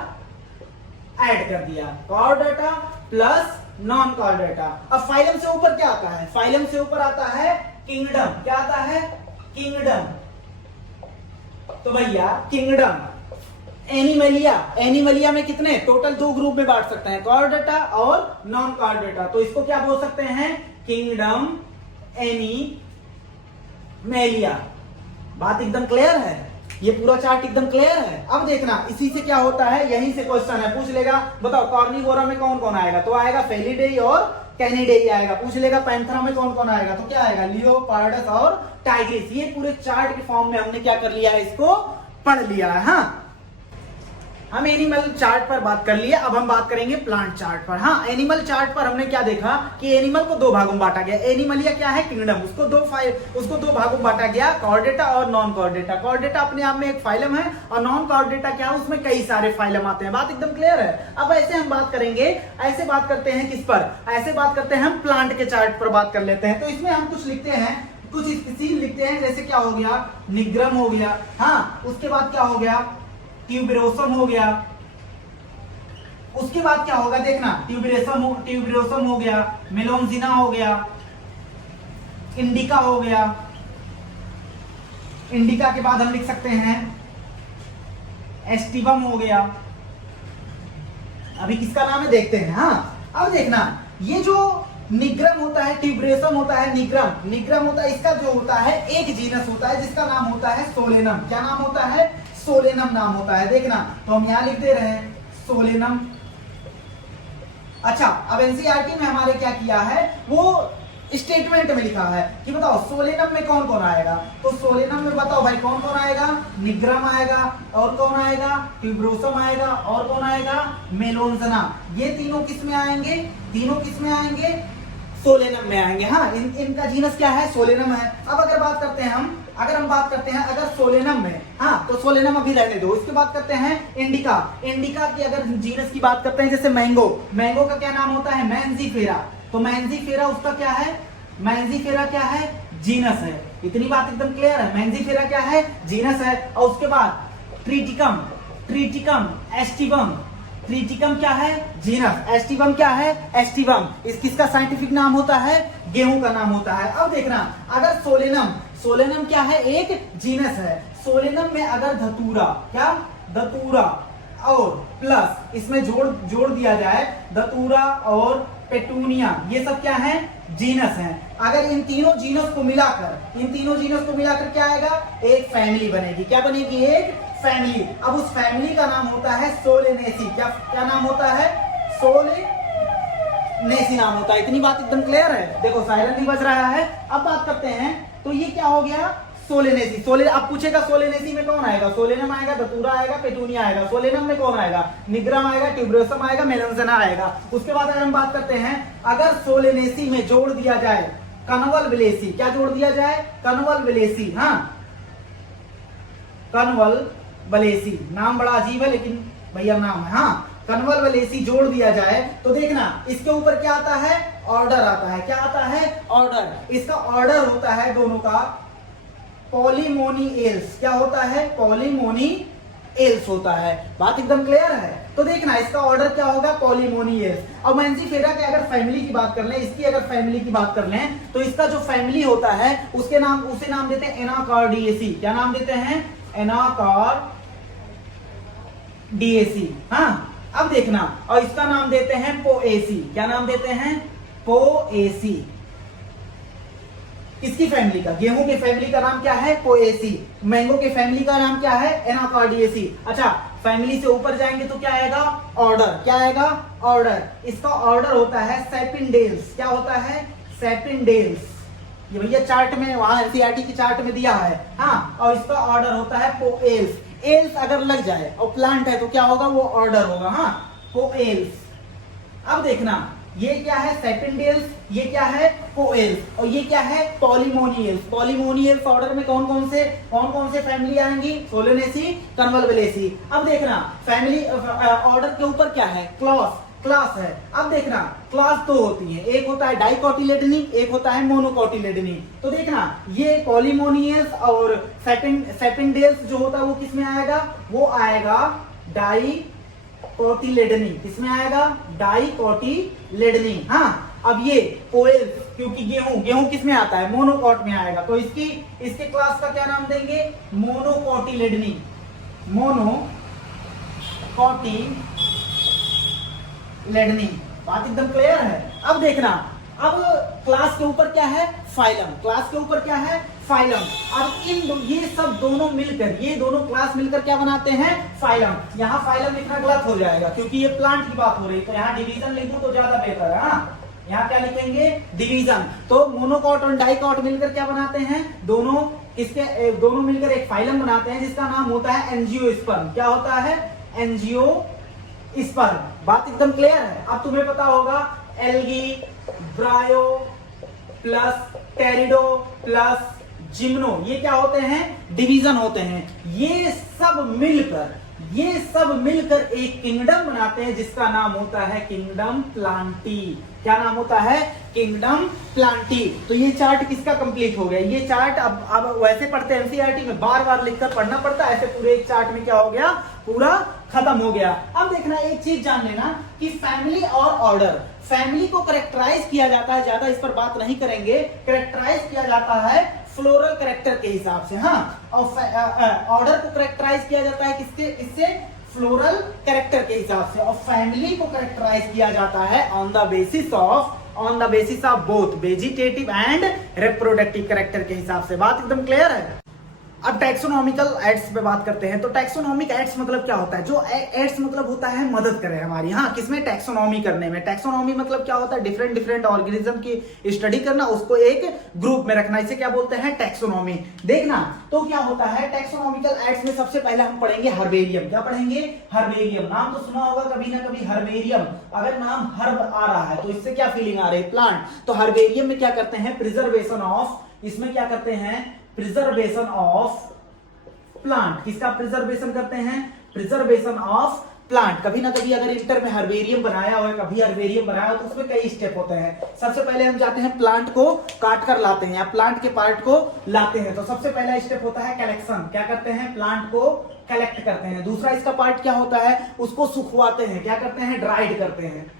ऐड कर दिया। Chordata plus non Chordata. अब फाइलम से ऊपर क्या आता है? फाइलम से ऊपर आता है किंगडम, क्या आता है? किंगडम। तो भैया किंगडम, एनिमलिया, एनिमलिया में कितने टोटल 2 ग्रुप में बांट सकते हैं, कॉर्डेटा और नॉन कॉर्डेटा। तो इसको क्या बोल सकते हैं? Kingdom animalia. बात एकदम क्लियर है, ये पूरा चार्ट एकदम क्लियर है। अब देखना इसी से क्या होता है, यहीं से क्वेश्चन है, पूछ लेगा बताओ कार्निवोरा में कौन कौन आएगा, तो आएगा फेलिडेई और कैनिडेई आएगा। पूछ लेगा पैंथरा में कौन कौन आएगा, तो क्या आएगा? लियोपार्डस और टाइग्रिस। ये पूरे चार्ट के फॉर्म में हमने क्या कर लिया है, इसको पढ़ लिया है। हाँ, हम एनिमल चार्ट पर बात कर लिए, अब हम बात करेंगे प्लांट चार्ट पर। हाँ, एनिमल चार्ट पर हमने क्या देखा कि एनिमल को 2 भागों में बांटा गया। एनिमलिया क्या है? किंगडम, उसको दो भागों में बांटा गया, कॉर्डेटा और नॉन कॉर्डेटा। कॉर्डेटा अपने आप में एक फाइलम है और नॉन कॉर्डेटा क्या है, उसमें कई सारे फाइलम आते हैं। बात एकदम क्लियर है। अब ऐसे हम बात करेंगे, ऐसे बात करते हैं किस पर? ऐसे बात करते हैं हम प्लांट के चार्ट पर बात कर लेते हैं। तो इसमें हम कुछ लिखते हैं, कुछ स्पीसीज लिखते हैं, जैसे क्या हो गया? निग्रम हो गया। हाँ, उसके बाद क्या हो गया? ट्यूबेरोसम हो गया। उसके बाद क्या होगा देखना, ट्यूबेरोसम हो गया, मेलोंजिना हो गया, इंडिका हो गया। इंडिका के बाद हम लिख सकते हैं एस्टिवम हो गया। अभी किसका नाम है देखते हैं। हाँ, अब देखना ये जो निग्रम होता है, ट्यूबरेसम होता है, निग्रम होता है, इसका जो होता है एक जीनस होता है जिसका नाम होता है सोलेनम। क्या नाम होता है? सोलेनम नाम होता है। देखना, तो हम यहां लिख दे रहे हैं सोलेनम। अच्छा, अब एनसीईआरटी में हमारे क्या किया है, वो स्टेटमेंट में लिखा है कि बताओ सोलेनम में कौन कौन आएगा। तो सोलेनम में बताओ भाई कौन कौन आएगा? निग्रम आएगा, और कौन आएगा? ट्यूबरोसम आएगा, और कौन आएगा? मेलोंजिना। ये तीनों किस में आएंगे? तीनों किस में आएंगे? सोलेनम में आएंगे। हाँ, इनका जीनस क्या है? सोलेनम है। अब अगर बात करते हैं हम, अगर सोलेनम में, हाँ तो सोलेनम अभी रहने दो। इसके बात करते हैं इंडिका। इंडिका की अगर जीनस की बात करते हैं, जैसे मैंगो का क्या नाम होता है? मैंजीफेरा। तो मैंजीफेरा उसका क्या है? मैंजीफेरा क्या है? जीनस है। इतनी बात एकदम क्लियर है। मैंजीफेरा क्या है? जीनस है। और उसके बाद ट्रिटिकम, एस्टिवम। ट्रिटिकम क्या है? जीनस। एस्टिवम क्या है? एस्टिवम। किसका साइंटिफिक नाम होता है? गेहूं का नाम होता है। अब देखना, अगर सोलेनम क्या है? एक जीनस है। सोलेनम में अगर धतूरा और प्लस इसमें जोड़ दिया जाए, धतूरा और पेटूनिया, ये सब क्या है? जीनस हैं। अगर इन तीनों जीनस को मिलाकर क्या आएगा? एक फैमिली बनेगी। क्या बनेगी? एक फैमिली। अब उस फैमिली का नाम होता है सोलेनेसी। क्या नाम होता है? सोलेनेसी नाम होता है। इतनी बात एकदम क्लियर है। देखो साइरन नहीं बज रहा है। अब बात करते हैं, तो ये क्या हो गया? सोलेनेसी। अब पूछेगा सोलेनेसी में कौन आएगा? सोलेनम आएगा, धतूरा आएगा, पेटूनिया आएगा। सोलेनम में कौन आएगा? निग्रम आएगा, ट्यूबरोसम आएगा, मेलोंजिना आएगा। उसके बाद अगर हम बात करते हैं, अगर सोलेनेसी में जोड़ दिया जाए कन्वल्विलेसी। क्या जोड़ दिया जाए? कन्वल्विलेसी। हाँ, कन्वल्विलेसी नाम बड़ा अजीब है, लेकिन भैया नाम है। हाँ, कन्वल्विलेसी जोड़ दिया जाए तो देखना इसके ऊपर क्या आता है? ऑर्डर आता है। क्या आता है? ऑर्डर। इसका ऑर्डर होता है दोनों का पॉलीमोनिएल्स। क्या होता है? पॉलीमोनिएल्स होता है। बात एकदम क्लियर है। तो देखना इसका ऑर्डर क्या होगा? पॉलीमोनिएल्स। अब मैंजीफेरा के अगर फैमिली की बात कर लें, इसकी अगर फैमिली की बात कर लें, तो इसका जो फैमिली होता है उसे नाम देते हैं एनाकार्डिएसी। क्या नाम देते हैं? एनाकार्डिएसी। हाँ, अब देखना, और इसका नाम देते हैं पोएसी। क्या नाम देते हैं? पोएसी। किसकी फैमिली का? गेहूं की फैमिली का नाम क्या है? पोएसी। मैंगो की फैमिली का नाम क्या है? एनाकार्डिएसी। अच्छा, फैमिली से ऊपर जाएंगे तो क्या आएगा? ऑर्डर। क्या आएगा? ऑर्डर। इसका ऑर्डर होता है सेपिनडेल्स। क्या होता है? सेपिनडेल्स। ये भैया चार्ट में, वहां एनसीईआरटी की चार्ट में दिया है। हाँ, और इसका ऑर्डर होता है पोएल्स। एल्स अगर लग जाए और प्लांट है तो क्या होगा? वो ऑर्डर होगा। हाँ, पोएल्स। अब देखना, ये क्या है? सेपिनडेल्स। ये क्या है? पोएल्स। और ये क्या है? पॉलीमोनिएल्स। पॉलीमोनिएल्स ऑर्डर में कौन कौन से फैमिली आएंगी? सोलेनेसी, कन्वल्विलेसी। अब देखना फैमिली ऑर्डर के ऊपर क्या है? क्लास है। अब देखना क्लास 2 होती है, एक होता है डाइकोटिलेडनी, एक होता है मोनोकोटिलेडनी। तो देखना ये पॉलीमोनियल्स और सेपिनडेल्स जो होता है वो किस में आएगा? वो आएगा डाइकोटिलेडनी। किसमें आएगा? डाइकोटिलेडनी। हाँ, अब ये कोयल, क्योंकि गेहूं किस में आता है, मोनोकॉट में आएगा, तो इसके क्लास का क्या नाम देंगे, मोनोकोटिलिडनी, मोनोकोटिलिडनी। बात एकदम क्लियर है। अब देखना, अब क्लास के ऊपर क्या है, फाइलम, क्लास के ऊपर क्या है, फाइलम। अब ये सब दोनों मिलकर, ये दोनों क्लास मिलकर क्या बनाते हैं, फाइलम। यहाँ फाइलम लिखना गलत हो जाएगा क्योंकि ये प्लांट की बात हो रही है, तो यहाँ डिवीजन लिखूं तो ज्यादा बेहतर है। हाँ, यहाँ क्या लिखेंगे, डिवीजन। तो मोनोकॉट और डाइकॉट मिलकर क्या बनाते हैं, दोनों मिलकर एक फाइलम बनाते हैं जिसका नाम होता है एंजियोस्पर्म। क्या होता है, एंजियोस्पर्म। बात एकदम क्लियर है। अब तुम्हें पता होगा एल्गी, ब्रायो प्लस टेरिडो प्लस जिम्नो, ये क्या होते हैं, डिवीजन होते हैं। ये सब मिलकर एक किंगडम बनाते हैं जिसका नाम होता है किंगडम प्लांटी। क्या नाम होता है, किंगडम प्लांटी। तो ये चार्ट किसका कंप्लीट हो गया, ये चार्ट अब वैसे पढ़ते हैं एनसीईआरटी में, बार बार लिखकर पढ़ना पड़ता है, ऐसे पूरे एक चार्ट में क्या हो गया, पूरा खत्म हो गया। अब देखना, एक चीज जान लेना कि फैमिली और ऑर्डर, फैमिली को करेक्टराइज किया जाता है, ज्यादा इस पर बात नहीं करेंगे, करेक्टराइज किया जाता है फ्लोरल कैरेक्टर के हिसाब से। हाँ, और ऑर्डर को करेक्टराइज किया जाता है इससे फ्लोरल कैरेक्टर के हिसाब से, और फैमिली को करेक्टराइज किया जाता है on the basis of both vegetative and reproductive character के हिसाब से। बात एकदम क्लियर है। अब टैक्सोनॉमिकल एड्स पे बात करते हैं। तो टैक्सोनॉमिक एड्स मतलब क्या होता है, जो एड्स मतलब होता है मदद करे हमारी, हाँ, किसमें, टैक्सोनॉमी करने में। टैक्सोनॉमी मतलब क्या होता है, डिफरेंट ऑर्गेनिज्म की स्टडी करना, उसको एक ग्रुप में रखना, इसे क्या बोलते हैं, टैक्सोनॉमी। देखना, तो क्या होता है टैक्सोनॉमिकल एड्स में, सबसे पहले हम पढ़ेंगे हर्बेरियम। क्या पढ़ेंगे, हर्बेरियम। नाम तो सुना होगा कभी ना कभी, हर्बेरियम। अगर नाम हर्ब आ रहा है तो इससे क्या फीलिंग आ रही है, प्लांट। तो हर्बेरियम में क्या करते हैं, प्रिजर्वेशन ऑफ, इसमें क्या करते हैं, प्रिजर्वेशन ऑफ प्लांट। किसका प्रिजर्वेशन करते हैं, प्रिजर्वेशन ऑफ प्लांट। कभी ना कभी अगर इंटर में हर्बेरियम बनाया हो, कभी हर्बेरियम बनाया हो, तो उसमें कई स्टेप होते हैं। सबसे पहले हम जाते हैं प्लांट को काट कर लाते हैं, या प्लांट के पार्ट को लाते हैं। तो सबसे पहला स्टेप होता है कलेक्शन। क्या करते हैं, प्लांट को कलेक्ट करते हैं। दूसरा इसका पार्ट क्या होता है, उसको सुखवाते हैं। क्या करते हैं, ड्राइड करते हैं।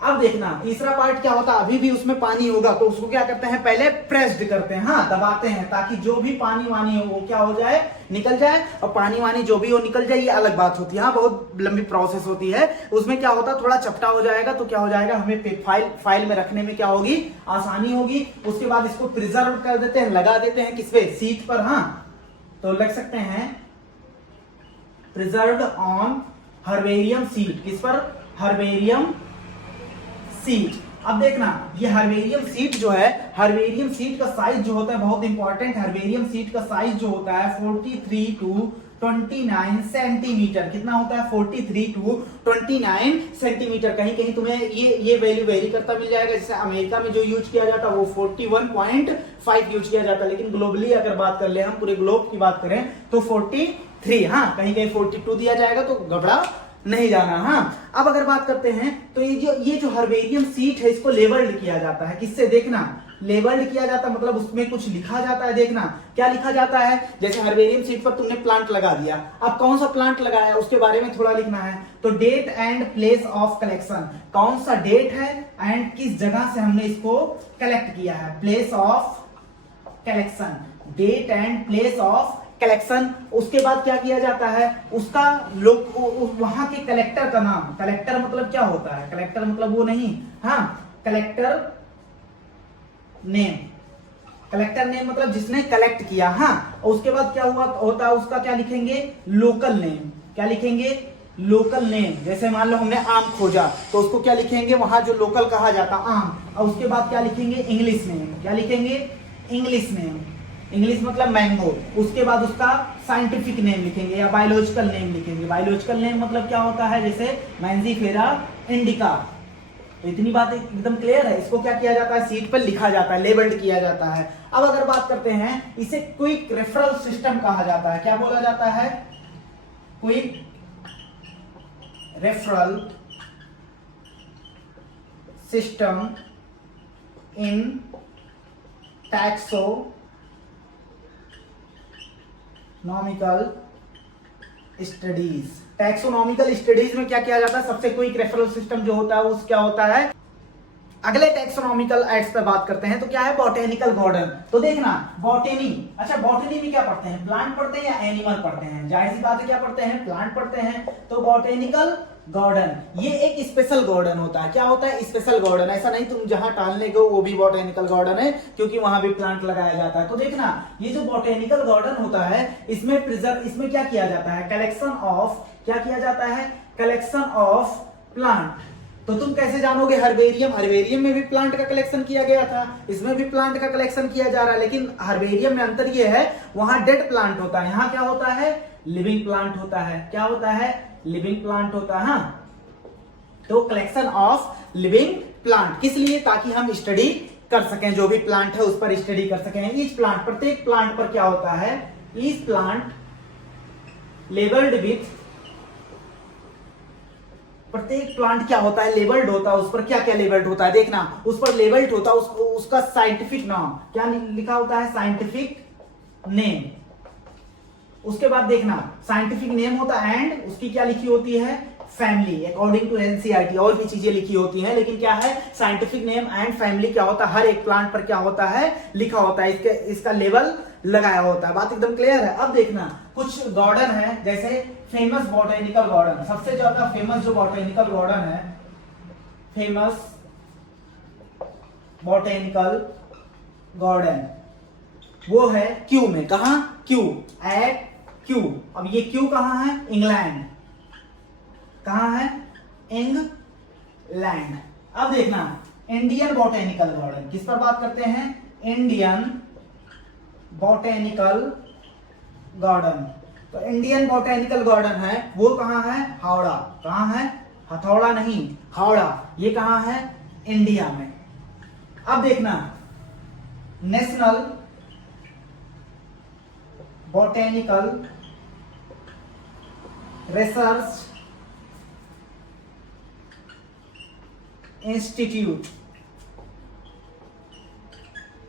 अब देखना, तीसरा पार्ट क्या होता है, अभी भी उसमें पानी होगा तो उसको क्या करते हैं, पहले प्रेस्ड करते हैं, हाँ, दबाते हैं, ताकि जो भी पानी वानी हो वो क्या हो जाए, निकल जाए। और पानी वानी जो भी हो निकल जाए, ये अलग बात होती है, हाँ, बहुत लंबी प्रोसेस होती है। उसमें क्या होता है, थोड़ा चपटा हो जाएगा तो क्या हो जाएगा, हमें फाइल में रखने में क्या होगी, आसानी होगी। उसके बाद इसको प्रिजर्व कर देते हैं, लगा देते हैं किस पे, शीट पर, हाँ, तो लग सकते हैं प्रिजर्व्ड ऑन हर्बेरियम शीट। किस पर, हर्बेरियम सीट। अब देखना, ये हर्बेरियम सीट जो है, हर्बेरियम सीट का साइज जो होता है बहुत इंपॉर्टेंट। हर्बेरियम सीट का साइज जो होता है 43 to 29 सेंटीमीटर। कितना होता है, 43 to 29 सेंटीमीटर। कहीं कहीं तुम्हें ये वैल्यू वेरी करता मिल जाएगा। जैसे अमेरिका में जो यूज किया जाता है वो 41.5 यूज किया जाता है, लेकिन ग्लोबली अगर बात कर ले, हम पूरे ग्लोब की बात करें तो 43, हाँ, कहीं कहीं 42 दिया जाएगा, तो घबरा नहीं जाना। हाँ, अब अगर बात करते हैं तो ये जो हर्बेरियम सीट है, इसको लेबल्ड किया जाता है। किससे, देखना, लेबल्ड किया जाता है, मतलब उसमें कुछ लिखा जाता है। देखना क्या लिखा जाता है, जैसे हर्बेरियम सीट पर तुमने प्लांट लगा दिया, अब कौन सा प्लांट लगाया उसके बारे में थोड़ा लिखना है। तो date and place of collection, कौन सा डेट है एंड किस जगह से हमने इसको कलेक्ट किया है, place of collection, date and place of collection. उसके बाद क्या किया जाता है, उसका लोग वहां के कलेक्टर का नाम, कलेक्टर मतलब क्या होता है, कलेक्टर मतलब वो नहीं, हाँ, कलेक्टर नेम, कलेक्टर नेम मतलब जिसने कलेक्ट किया, हाँ। और उसके बाद क्या होता है, उसका क्या लिखेंगे, लोकल नेम। क्या लिखेंगे, लोकल नेम। जैसे मान लो हमने आम खोजा तो उसको क्या लिखेंगे, वहां जो लोकल कहा जाता आम। और उसके बाद क्या लिखेंगे, इंग्लिश नेम। क्या लिखेंगे, इंग्लिश नेम, इंग्लिश मतलब मैंगो। उसके बाद उसका साइंटिफिक नेम लिखेंगे या बायोलॉजिकल नेम लिखेंगे। बायोलॉजिकल नेम मतलब क्या होता है, जैसे मैंजीफेरा इंडिका। तो इतनी बात एकदम क्लियर है। इसको क्या किया जाता है, सीट पर लिखा जाता है, लेबल्ड किया जाता है। अब अगर बात करते हैं, इसे क्विक रेफरल सिस्टम कहा जाता है। क्या बोला जाता है, quick referral system in taxonomical अगले टेक्सोनॉमिकल एड्स पे बात करते हैं, तो क्या है बॉटेनिकल गार्डन। तो देखना बॉटेनी, अच्छा बॉटेनी में क्या पढ़ते हैं, प्लांट पढ़ते हैं या एनिमल पढ़ते हैं, जाहिर सी बात है क्या पढ़ते हैं, प्लांट पढ़ते हैं। तो बॉटेनिकल गार्डन ये एक स्पेशल गार्डन होता है, क्या होता है स्पेशल गार्डन, ऐसा नहीं तुम जहां टहलने गए वो भी बॉटेनिकल गार्डन है, क्योंकि वहां भी प्लांट लगाया जाता है। तो देखना ये जो बॉटेनिकल गार्डन होता है इसमें इसमें क्या किया जाता है, कलेक्शन ऑफ, क्या किया जाता है, कलेक्शन ऑफ प्लांट। तो तुम कैसे जानोगे, हर्बेरियम, हर्बेरियम में भी प्लांट का कलेक्शन किया गया था, इसमें भी प्लांट का कलेक्शन किया जा रहा है, लेकिन हर्बेरियम में अंतर यह है वहां डेड प्लांट होता है, यहाँ क्या होता है, लिविंग प्लांट होता है, क्या होता है, लिविंग प्लांट होता है। हाँ, तो कलेक्शन ऑफ लिविंग प्लांट किस लिए, ताकि हम स्टडी कर सकें, जो भी प्लांट है उस पर स्टडी कर सकें। ईच प्लांट, प्रत्येक प्लांट पर क्या होता है, ईच प्लांट लेबल्ड विथ, प्रत्येक प्लांट क्या होता है, लेबल्ड होता है, उस पर क्या क्या लेबल्ड होता है, देखना उस पर लेबल्ड होता है, उसका साइंटिफिक नाम क्या लिखा होता है, साइंटिफिक नेम। उसके बाद देखना साइंटिफिक नेम होता है एंड उसकी क्या लिखी होती है, फैमिली, अकॉर्डिंग टू एनसीईआरटी और भी चीजें लिखी होती हैं, लेकिन क्या है साइंटिफिक नेम एंड फैमिली क्या होता है, हर एक प्लांट पर क्या होता है, लिखा होता है, इसका लेबल लगाया होता है। बात एकदम क्लियर है। अब देखना कुछ गार्डन है, जैसे फेमस बॉटेनिकल गार्डन, सबसे ज्यादा फेमस जो बॉटेनिकल गार्डन है, फेमस बॉटेनिकल गार्डन वो है क्यू में, कहा, क्यू, एट क्यू। अब ये क्यू कहां है, इंग्लैंड, कहां है, इंग्लैंड। अब देखना इंडियन बॉटेनिकल गार्डन, किस पर बात करते हैं, इंडियन बॉटेनिकल गार्डन। तो इंडियन बॉटेनिकल गार्डन है वो कहां है, हावड़ा, कहां है, हथौड़ा नहीं, हावड़ा, ये कहां है, इंडिया में। अब देखना नेशनल बॉटेनिकल रिसर्च इंस्टीट्यूट,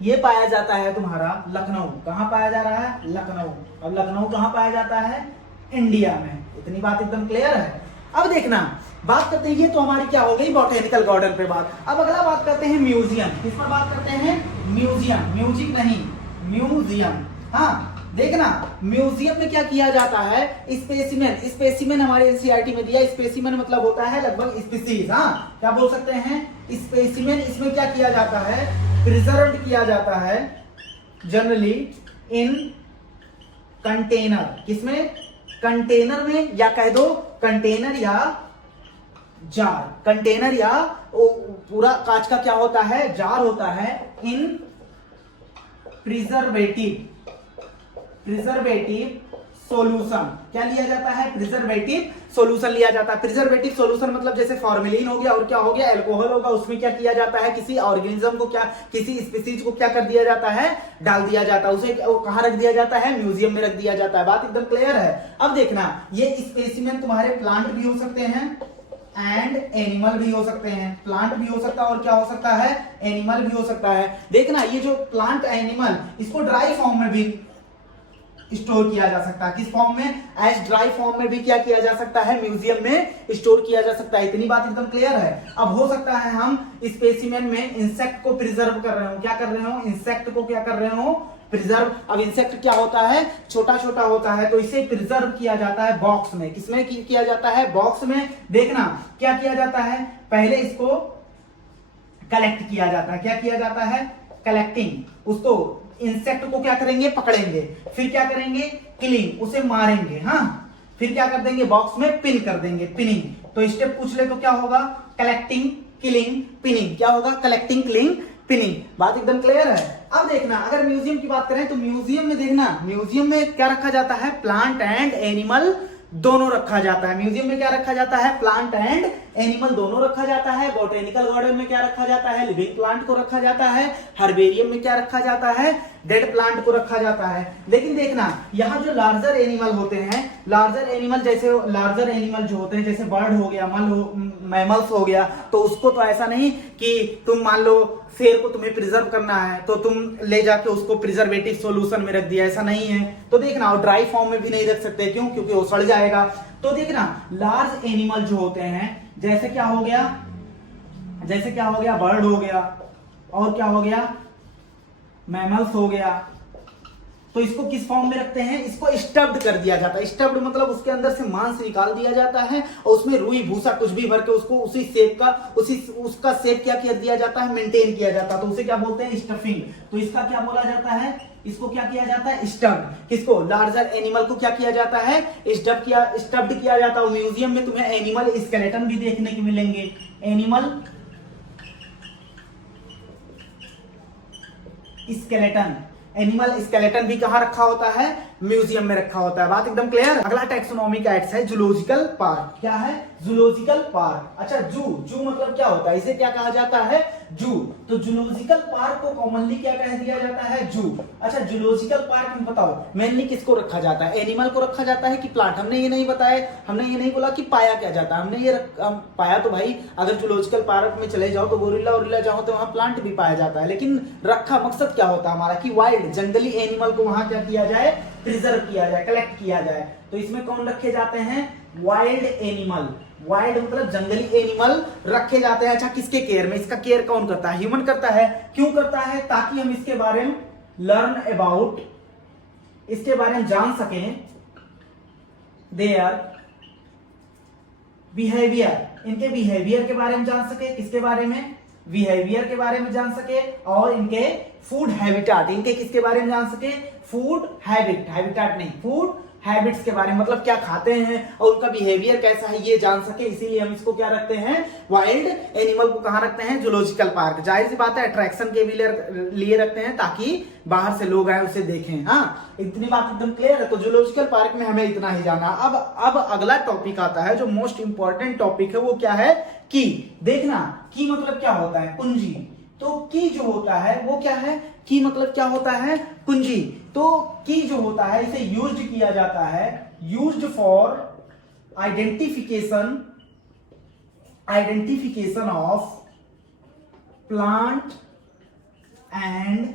ये पाया जाता है तुम्हारा लखनऊ, कहां पाया जा रहा है, लखनऊ। अब लखनऊ कहां पाया जाता है, इंडिया में। इतनी बात एकदम क्लियर है। अब देखना बात करते हैं, ये तो हमारी क्या हो गई बॉटेनिकल गार्डन पे बात। अब अगला बात करते हैं म्यूजियम, किस पर बात करते हैं, म्यूजियम, म्यूजिक नहीं, म्यूजियम। हाँ देखना म्यूजियम में क्या किया जाता है, स्पेसिमेन, स्पेसिमेन हमारे एनसीईआरटी में दिया, स्पेसिमेन मतलब होता है लगभग स्पीसीज। हाँ क्या बोल सकते हैं, स्पेसिमेन। इसमें क्या किया जाता है, प्रिजर्व किया जाता है जनरली इन कंटेनर, किसमें, कंटेनर में, या कह दो कंटेनर या जार, कंटेनर या पूरा कांच का क्या होता है, जार होता है, इन प्रिजर्वेटिव, प्रिजर्वेटिव सॉल्यूशन। क्या लिया जाता है, प्रिजर्वेटिव सॉल्यूशन लिया जाता है। प्रिजर्वेटिव सॉल्यूशन मतलब जैसे फॉर्मेलिन हो गया और क्या हो गया, अल्कोहल होगा, उसमें क्या किया जाता है, किसी ऑर्गेनिज्म को क्या, किसी स्पीसीज को क्या कर दिया जाता है, डाल दिया जाता है, उसे कहां रख दिया जाता है, म्यूजियम में रख दिया जाता है। बात एकदम क्लियर है। अब देखना ये स्पेसिमेन तुम्हारे प्लांट भी हो सकते हैं एंड एनिमल भी हो सकते हैं, प्लांट भी हो सकता है और क्या हो सकता है, एनिमल भी हो सकता है। देखना ये जो प्लांट एनिमल, इसको ड्राई फॉर्म में भी स्टोर किया जा सकता है, किस फॉर्म में, एज ड्राई फॉर्म में भी क्या किया जा सकता है, म्यूजियम में स्टोर किया जा सकता है। इतनी बात एकदम क्लियर है। अब हो सकता है हम स्पेसिमेन में इंसेक्ट को प्रिजर्व कर रहे हो, क्या कर रहे हो, इंसेक्ट को क्या कर रहे हो, प्रिजर्व। अब इंसेक्ट क्या होता है, छोटा छोटा होता है, तो इसे प्रिजर्व किया जाता है बॉक्स में, किसमें किया जाता है, बॉक्स में। देखना क्या किया जाता है, पहले इसको कलेक्ट किया जाता है, क्या किया जाता है, कलेक्टिंग, उसको इंसेक्ट को क्या करेंगे, पकड़ेंगे, फिर क्या करेंगे, किलिंग, उसे मारेंगे, हाँ, फिर क्या कर देंगे, बॉक्स में पिन कर देंगे, पिनिंग। तो स्टेप पूछ ले तो क्या होगा, कलेक्टिंग, किलिंग, पिनिंग, क्या होगा, कलेक्टिंग, किलिंग, पिनिंग। बात एकदम क्लियर है। अब देखना अगर म्यूजियम की बात करें तो म्यूजियम में देखना, म्यूजियम में क्या रखा जाता है, प्लांट एंड एनिमल दोनों रखा जाता है। म्यूजियम में क्या रखा जाता है, प्लांट एंड एनिमल दोनों रखा जाता है। बॉटेनिकल गार्डन में क्या रखा जाता है, लिविंग प्लांट को रखा जाता है। हर्बेरियम में क्या रखा जाता है, डेड प्लांट को रखा जाता है। लेकिन देखना यहाँ जो लार्जर एनिमल होते हैं, लार्जर एनिमल जैसे लार्जर एनिमल जो होते हैं जैसे बर्ड हो गया, मैमल्स हो गया, तो उसको तो ऐसा नहीं कि तुम मान लो शेर को तुम्हें प्रिजर्व करना है तो तुम ले जाके उसको प्रिजर्वेटिव सॉल्यूशन में रख दिया, ऐसा नहीं है। तो देखना और ड्राई फॉर्म में भी नहीं रख सकते, क्यों, क्योंकि वो सड़ जाएगा। तो देखना लार्ज एनिमल जो होते हैं, जैसे क्या हो गया, जैसे क्या हो गया, बर्ड हो गया, और क्या हो गया, मैमल्स हो गया। तो इसको किस फॉर्म में रखते हैं, इसको स्टफ्ड कर दिया जाता है। स्टफ्ड मतलब उसके अंदर से मांस निकाल दिया जाता है और उसमें रुई भूसा कुछ भी भर के उसको उसी शेप का उसका शेप क्या कर दिया जाता है, मेंटेन किया जाता है। तो उसे क्या बोलते हैं, स्टफिंग। तो इसका क्या बोला जाता है, इसको क्या किया जाता है, स्टफ्ड। किसको, लार्जर एनिमल को क्या किया जाता है, स्टफ्ड किया जाता है। म्यूजियम में तुम्हें एनिमल स्केलेटन भी देखने को मिलेंगे। एनिमल स्केलेटन, एनिमल स्केलेटन भी कहां रखा होता है, म्यूजियम में रखा होता है। बात एकदम क्लियर। अगला टैक्सोनॉमी का एक्ट है जूलॉजिकल पार्क। क्या है, जूलॉजिकल पार्क। अच्छा, जू मतलब क्या होता है, इसे क्या कहा जाता है, जू। तो जूलॉजिकल पार्क को कॉमनली क्या कह दिया जाता है, जू। अच्छा, जूलॉजिकल पार्क में बताओ मेनली किसको रखा जाता है, एनिमल को रखा जाता है कि प्लांट। हमने ये नहीं बताया, हमने ये नहीं बोला कि पाया क्या जाता है, हमने ये पाया तो भाई अगर जूलॉजिकल पार्क में चले जाओ तो गोरिल्ला ओरिल्ला जाओ तो वहां प्लांट भी पाया जाता है। लेकिन रखा मकसद क्या होता है हमारा कि वाइल्ड जंगली एनिमल को वहां क्या किया जाए, प्रिजर्व किया जाए, कलेक्ट किया जाए। तो इसमें कौन रखे जाते हैं, वाइल्ड एनिमल। वाइल्ड मतलब जंगली एनिमल रखे जाते हैं। अच्छा, किसके केयर में, इसका केयर कौन करता है, ह्यूमन करता है। क्यों करता है, ताकि हम इसके बारे में लर्न अबाउट, इसके बारे में जान सकें, देयर बिहेवियर, इनके बिहेवियर के बारे में जान सके। किसके बारे में, बिहेवियर के बारे में जान सके। और इनके फूड हैबिटाट, इनके किसके बारे में जान सके, फूड हैबिट, हैबिटाट नहीं, फूड हैबिट्स के बारे में, मतलब क्या खाते हैं और उनका बिहेवियर कैसा है ये जान सके। इसीलिए हम इसको क्या रखते हैं, वाइल्ड एनिमल को कहां रखते हैं, जूलॉजिकल पार्क। जाहिर सी बात है अट्रैक्शन के लिए रखते हैं ताकि बाहर से लोग आए उसे देखें। हाँ, इतनी बात एकदम क्लियर है। तो जूलॉजिकल पार्क में हमें इतना ही जाना। अब अगला टॉपिक आता है जो मोस्ट इंपॉर्टेंट टॉपिक है, वो क्या है, की। देखना, की मतलब क्या होता है, कुंजी। तो की जो होता है वो क्या है, की मतलब क्या होता है, कुंजी। तो की जो होता है इसे यूज्ड किया जाता है, used for identification of plant and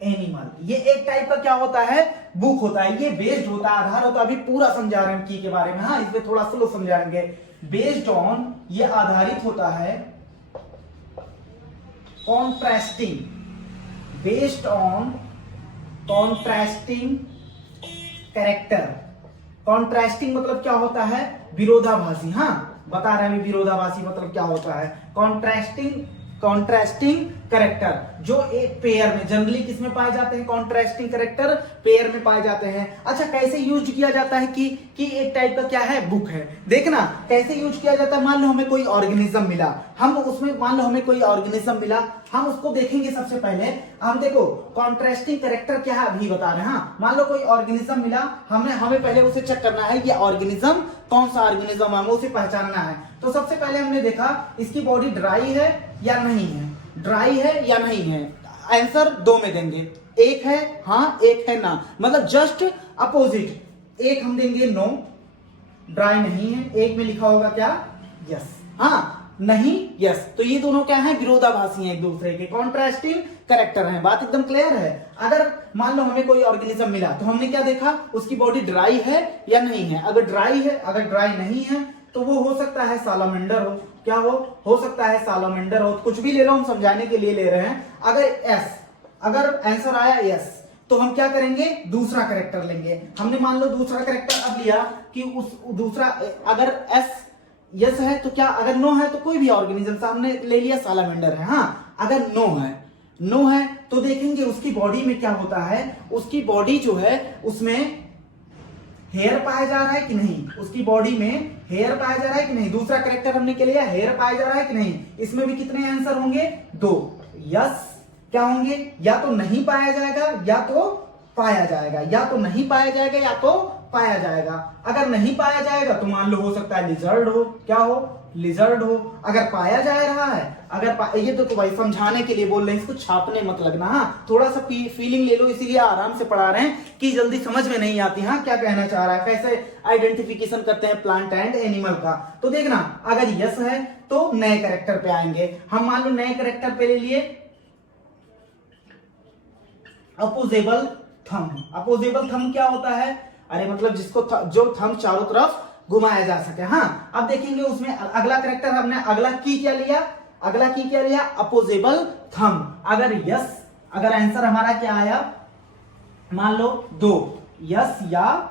animal. ये एक टाइप का क्या होता है, बुक होता है। ये बेस्ड होता है, आधार होता है। अभी पूरा समझा रहे हैं की के बारे में, हाँ इसमें थोड़ा स्लो समझाएंगे। बेस्ड ऑन, ये आधारित होता है contrasting, based on contrasting character. Contrasting मतलब क्या होता है, विरोधाभासी। हाँ, बता रहे हैं विरोधाभासी मतलब क्या होता है, कॉन्ट्रास्टिंग कैरेक्टर। जो एक पेयर में, जनरली किसमें पाए जाते हैं, कॉन्ट्रास्टिंग कैरेक्टर पेयर में पाए जाते हैं। अच्छा, कैसे यूज किया जाता है कि एक टाइप का क्या है, बुक है। देखना कैसे यूज किया जाता है। मान लो हमें कोई ऑर्गेनिज्म मिला, हम उसमें मान लो हमें कोई ऑर्गेनिज्म मिला, हम उसको देखेंगे। सबसे पहले हम देखो कॉन्ट्रास्टिंग कैरेक्टर क्या है अभी बता रहे हैं। हाँ, मान लो कोई ऑर्गेनिज्म मिला, हमें पहले उसे चेक करना है ये ऑर्गेनिज्म कौन सा ऑर्गेनिज्म है, हमें उसे पहचानना है। तो सबसे पहले हमने देखा इसकी बॉडी ड्राई है या नहीं है, ड्राई है या नहीं है। आंसर दो में देंगे, एक है हाँ, एक है ना, मतलब जस्ट अपोजिट। एक हम देंगे नो, ड्राई नहीं है। एक में लिखा होगा क्या, यस, हाँ नहीं, यस। तो ये दोनों क्या है, विरोधाभासी हैं एक दूसरे के, कॉन्ट्रास्टिंग कैरेक्टर हैं। बात एकदम क्लियर है। अगर मान लो हमें कोई ऑर्गेनिज्म मिला तो हमने क्या देखा, उसकी बॉडी ड्राई है या नहीं है। अगर ड्राई है, अगर ड्राई नहीं है तो वो हो सकता है सालामेंडर हो। क्या हो सकता है सालामेंडर हो। कुछ भी ले लो, हम समझाने के लिए ले रहे हैं। अगर आंसर आया यस तो हम क्या करेंगे, दूसरा कैरेक्टर लेंगे। हमने मान लो दूसरा कैरेक्टर अब लिया कि उस दूसरा, अगर एस यस है तो क्या, अगर नो है तो कोई भी ऑर्गेनिज्म, सामने ले लिया सालामेंडर है। हाँ, अगर नो है तो देखेंगे उसकी बॉडी में क्या होता है। उसकी बॉडी जो है उसमें हेयर पाया जा रहा है कि नहीं, उसकी बॉडी में हेयर पाया जा रहा है कि नहीं। दूसरा कैरेक्टर हमने के लिया, हेयर पाया जा रहा है कि नहीं। इसमें भी कितने आंसर होंगे, दो। यस क्या होंगे, या तो नहीं पाया जाएगा या तो पाया जाएगा, या तो नहीं पाया जाएगा या तो पाया जाएगा। अगर नहीं पाया जाएगा तो मान लो हो सकता है लिजर्ड हो, क्या हो, लिजर्ड हो। अगर पाया जा रहा है, ये तो भाई समझाने के लिए बोल रहे हैं, इसको छापने मत लगना। हाँ, थोड़ा सा फीलिंग ले लो, इसीलिए आराम से पढ़ा रहे हैं कि जल्दी समझ में नहीं आती। हाँ, क्या कहना चाह रहा है, कैसे आइडेंटिफिकेशन करते हैं प्लांट एंड एनिमल का। तो देखना, अगर यस है तो नए कैरेक्टर पे आएंगे। हम मान लो नए कैरेक्टर पे ले लिए अपोजेबल थंब। अपोजेबल थंब क्या होता है, अरे मतलब जिसको जो थंब चारों तरफ घुमाया जा सके। हाँ, अब देखेंगे उसमें अगला कैरेक्टर, हमने अगला की क्या लिया, अगला की क्या लिया, अपोजेबल थंब। अगर आंसर हमारा क्या आया, मान लो 2, यस या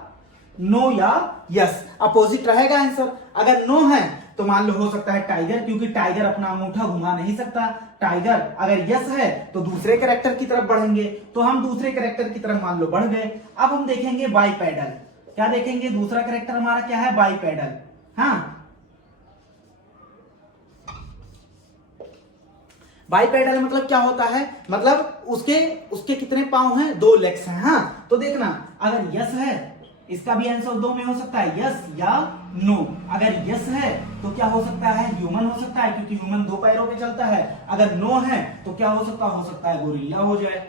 नो या यस, अपोजिट रहेगा आंसर। अगर नो है तो मान लो हो सकता है टाइगर, क्योंकि टाइगर अपना अंगूठा घुमा नहीं सकता। टाइगर अगर यस है तो दूसरे कैरेक्टर की तरफ बढ़ेंगे, तो हम दूसरे कैरेक्टर की तरफ मान लो बढ़ गए। अब हम देखेंगे बाइपेडल, क्या देखेंगे, दूसरा कैरेक्टर हमारा क्या है, बाइपेडल। हाँ, बाइपेडल मतलब क्या होता है, मतलब उसके कितने पांव हैं, 2 लेग्स हैं। हाँ, तो देखना अगर यस है, इसका भी आंसर 2 में हो सकता है, यस या नो। अगर यस है तो क्या हो सकता है, ह्यूमन हो सकता है, क्योंकि ह्यूमन 2 पैरों पे चलता है। अगर नो है तो क्या हो सकता है गोरिल्ला हो जाए।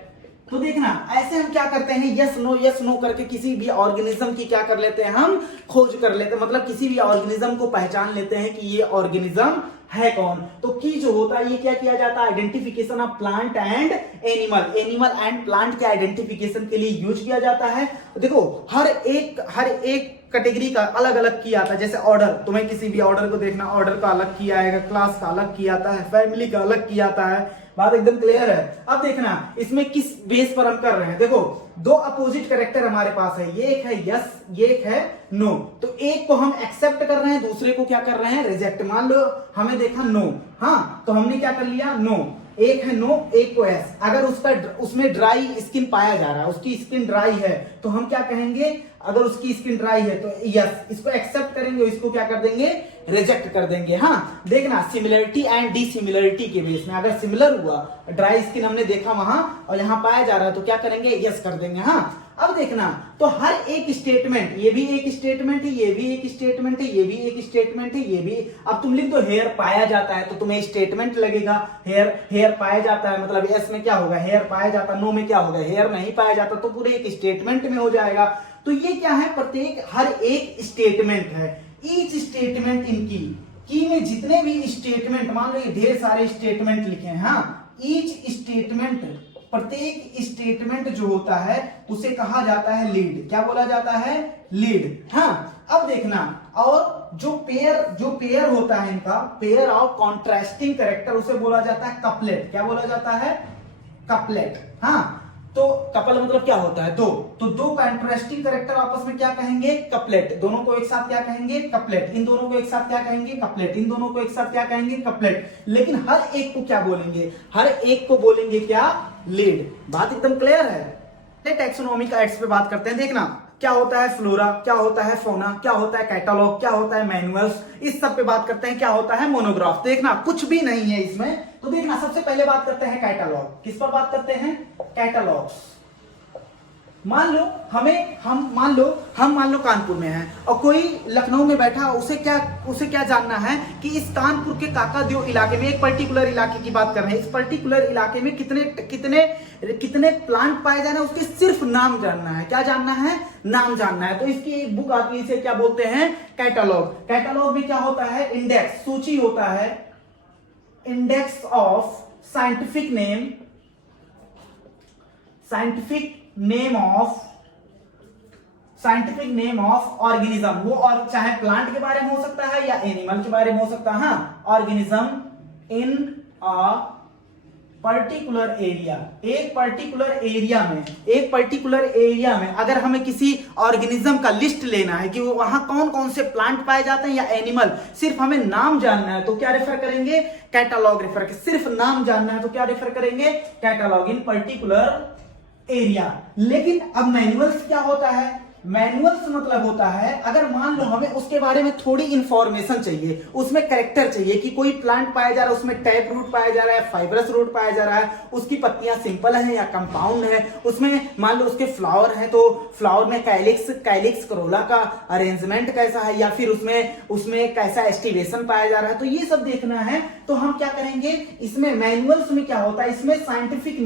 तो देखना ऐसे हम क्या करते हैं, यस नो करके किसी भी ऑर्गेनिज्म की क्या कर लेते हैं, हम खोज कर लेते हैं, मतलब किसी भी ऑर्गेनिज्म को पहचान लेते हैं कि ये ऑर्गेनिज्म है कौन। तो की जो होता है ये क्या किया जाता है, identification of plant and animal and plant के आइडेंटिफिकेशन के लिए यूज किया जाता है। देखो हर एक कैटेगरी का अलग अलग किया आता है। जैसे ऑर्डर, तुम्हें किसी भी ऑर्डर को देखना, ऑर्डर का अलग किया आएगा, क्लास का अलग किया आता है, फैमिली का अलग किया आता है। बात एकदम क्लियर है। अब देखना इसमें किस बेस पर हम कर रहे हैं। देखो 2 अपोजिट कैरेक्टर हमारे पास है, ये एक है यस, ये एक है नो। तो एक को हम एक्सेप्ट कर रहे हैं, दूसरे को क्या कर रहे हैं, रिजेक्ट। मान लो हमें देखा नो, हाँ, तो हमने क्या कर लिया, नो। एक है नो, एक को एस। अगर उसमें ड्राई स्किन पाया जा रहा है, उसकी स्किन ड्राई है, तो हम क्या कहेंगे, अगर उसकी स्किन ड्राई है तो यस, इसको एक्सेप्ट करेंगे, इसको क्या कर देंगे, रिजेक्ट कर देंगे। हाँ, देखना सिमिलरिटी एंड डिसिमिलरिटी के बेस में, अगर सिमिलर हुआ, ड्राई स्किन हमने देखा वहां और यहां पाया जा रहा है, तो क्या करेंगे, यस कर देंगे। हाँ, अब देखना तो हर एक स्टेटमेंट, ये भी एक स्टेटमेंट है, ये भी एक स्टेटमेंट है, ये भी एक स्टेटमेंट है, ये भी। अब तुम लिख दो हेयर पाया जाता है तो तुम्हें स्टेटमेंट लगेगा, हेयर पाया जाता है मतलब एस में क्या होगा, हेयर पाया जाता, नो में क्या होगा, हेयर नहीं पाया जाता, तो पूरे एक स्टेटमेंट में हो जाएगा। तो ये क्या है, प्रत्येक हर एक स्टेटमेंट है। ईच स्टेटमेंट इनकी की में जितने भी स्टेटमेंट, मान लो ये ढेर सारे स्टेटमेंट लिखे हैं। हाँ, ईच स्टेटमेंट, प्रत्येक स्टेटमेंट जो होता है उसे कहा जाता है लीड। क्या बोला जाता है, लीड। हाँ, अब देखना, और जो पेयर होता है इनका, पेयर ऑफ कॉन्ट्रास्टिंग कैरेक्टर, उसे बोला जाता है कपलेट। क्या बोला जाता है, कपलेट। हाँ, तो कपल मतलब क्या होता है, 2, तो 2 कॉन्ट्रास्टिंग कैरेक्टर आपस में क्या कहेंगे, कपलेट। दोनों को एक साथ क्या कहेंगे, कपलेट। इन दोनों को एक साथ क्या कहेंगे, कपलेट। इन दोनों को एक साथ क्या कहेंगे, कपलेट। लेकिन हर एक को क्या बोलेंगे, हर एक को बोलेंगे क्या, लीड। बात एकदम क्लियर है। टैक्सोनॉमी का एड्स पे बात करते हैं। देखना क्या होता है फ्लोरा, क्या होता है फौना, क्या होता है कैटलॉग, क्या होता है मैनुअल्स, इस सब पे बात करते हैं। क्या होता है मोनोग्राफ। देखना कुछ भी नहीं है इसमें। तो देखना सबसे पहले बात करते हैं कैटलॉग। किस पर बात करते हैं, कैटलॉग्स। मान लो हम मान लो कानपुर में हैं और कोई लखनऊ में बैठा, उसे क्या जानना है कि इस कानपुर के काकादेव इलाके में, एक पर्टिकुलर इलाके की बात कर रहे हैं, इस पर्टिकुलर इलाके में कितने प्लांट पाए जा रहे हैं, उसके सिर्फ नाम जानना है। क्या जानना है, नाम जानना है। तो इसकी एक बुक आती है, इसे क्या बोलते हैं, कैटलॉग। कैटलॉग में क्या होता है, इंडेक्स, सूची होता है, index of scientific name of organism. वो और चाहे प्लांट के बारे में हो सकता है या एनिमल के बारे में हो सकता है। हाँ, organism in a particular area. एक पर्टिकुलर एरिया में अगर हमें किसी ऑर्गेनिज्म का लिस्ट लेना है कि वो वहां कौन कौन से प्लांट पाए जाते हैं या एनिमल, सिर्फ हमें नाम जानना है तो क्या रेफर करेंगे, कैटलॉग रेफर करेंगे। सिर्फ नाम जानना है तो क्या रेफर करेंगे, कैटलॉग इन पर्टिकुलर एरिया। लेकिन अब मैनुअल्स क्या होता है, मैनुअल्स मतलब होता है अगर मान लो हमें उसके बारे में थोड़ी इंफॉर्मेशन चाहिए, उसमें कैरेक्टर चाहिए कि कोई प्लांट पाया जा रहा है, उसमें टैप रूट पाया जा रहा है, फाइब्रस रूट पाया जा रहा है, उसकी पत्तियां सिंपल हैं या कंपाउंड है, उसमें मान लो उसके फ्लावर है तो फ्लावर में कैलिक्स करोला का अरेंजमेंट कैसा है, या फिर उसमें कैसा एस्टिवेशन पाया जा रहा है, तो ये सब देखना है। तो हम क्या करेंगे, इसमें मैनुअल्स में क्या होता है, इसमें साइंटिफिक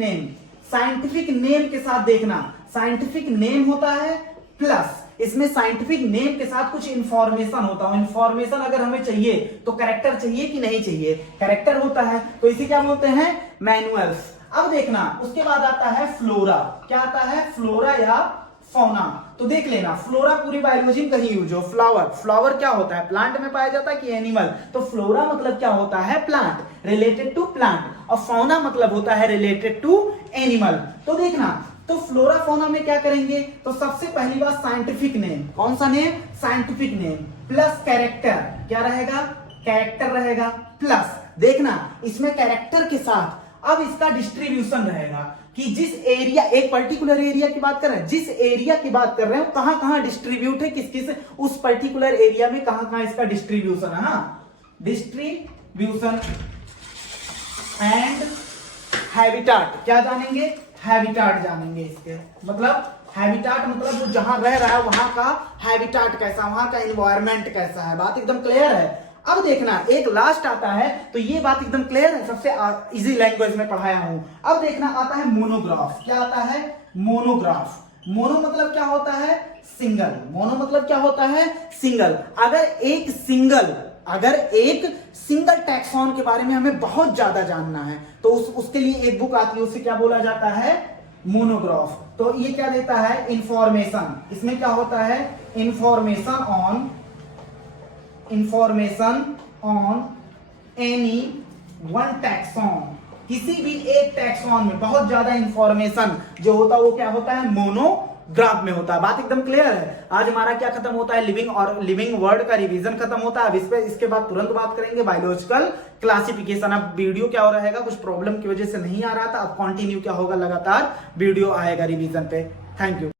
नेम के साथ देखना, साइंटिफिक नेम होता है प्लस इसमें साइंटिफिक नेम के साथ कुछ इंफॉर्मेशन होता है। इंफॉर्मेशन अगर हमें चाहिए तो कैरेक्टर चाहिए कि नहीं चाहिए, कैरेक्टर होता है, तो इसे क्या बोलते हैं, मैनुअल्स। अब देखना उसके बाद आता है फ्लोरा। क्या आता है, फ्लोरा या फौना। तो देख लेना, फ्लोरा पूरी बायोलॉजी में कहीं यूज हो। फ्लावर, फ्लावर क्या होता है, प्लांट में पाया जाता है कि एनिमल, तो फ्लोरा मतलब क्या होता है, प्लांट, रिलेटेड टू प्लांट, और फौना मतलब होता है रिलेटेड टू एनिमल। तो देखना, तो फ्लोरा फौना में क्या करेंगे, तो सबसे पहली बात साइंटिफिक नेम, कौन सा name, scientific name, plus character, क्या रहेगा, कैरेक्टर रहेगा, प्लस देखना इसमें कैरेक्टर के साथ अब इसका डिस्ट्रीब्यूशन रहेगा कि जिस एरिया, एक पर्टिकुलर एरिया की बात कर रहे हैं, जिस एरिया की बात कर रहे हैं कहां कहां डिस्ट्रीब्यूट है, किस किस उस पर्टिकुलर एरिया में कहां कहां इसका डिस्ट्रीब्यूशन है। डिस्ट्रीब्यूशन एंड हैबिटाट, क्या जानेंगे, हैबिटाट जानेंगे। इसके मतलब हैबिटाट मतलब वो जहां रह रहा है वहां का हैबिटाट कैसा, वहां का एनवायरमेंट कैसा है, बात एकदम क्लियर है। अब देखना एक लास्ट आता है, तो ये बात एकदम क्लियर है, सबसे इजी लैंग्वेज में पढ़ाया हूं। अब देखना आता है मोनोग्राफ, क्या आता है, मोनोग्राफ। मोनो मतलब क्या होता है, सिंगल, मोनो मतलब क्या होता है, सिंगल। अगर एक सिंगल टैक्सॉन के बारे में हमें बहुत ज्यादा जानना है तो उसके लिए एक बुक आती है, उसे क्या बोला जाता है, मोनोग्राफ। तो ये क्या देता है, इंफॉर्मेशन, इसमें क्या होता है, information on any one taxon, किसी भी एक टैक्सॉन में बहुत ज्यादा इंफॉर्मेशन जो होता है वो क्या होता है, मोनोग्राफ में होता है। बात एकदम क्लियर है। आज हमारा क्या खत्म होता है, लिविंग वर्ड का रिवीजन खत्म होता है। अब इस पे इसके बाद तुरंत बात करेंगे बायोलॉजिकल क्लासिफिकेशन। अब वीडियो क्या हो रहेगा, कुछ प्रॉब्लम की वजह से नहीं आ रहा था, अब कंटिन्यू क्या होगा, लगातार वीडियो आएगा रिवीजन पे। Thank you.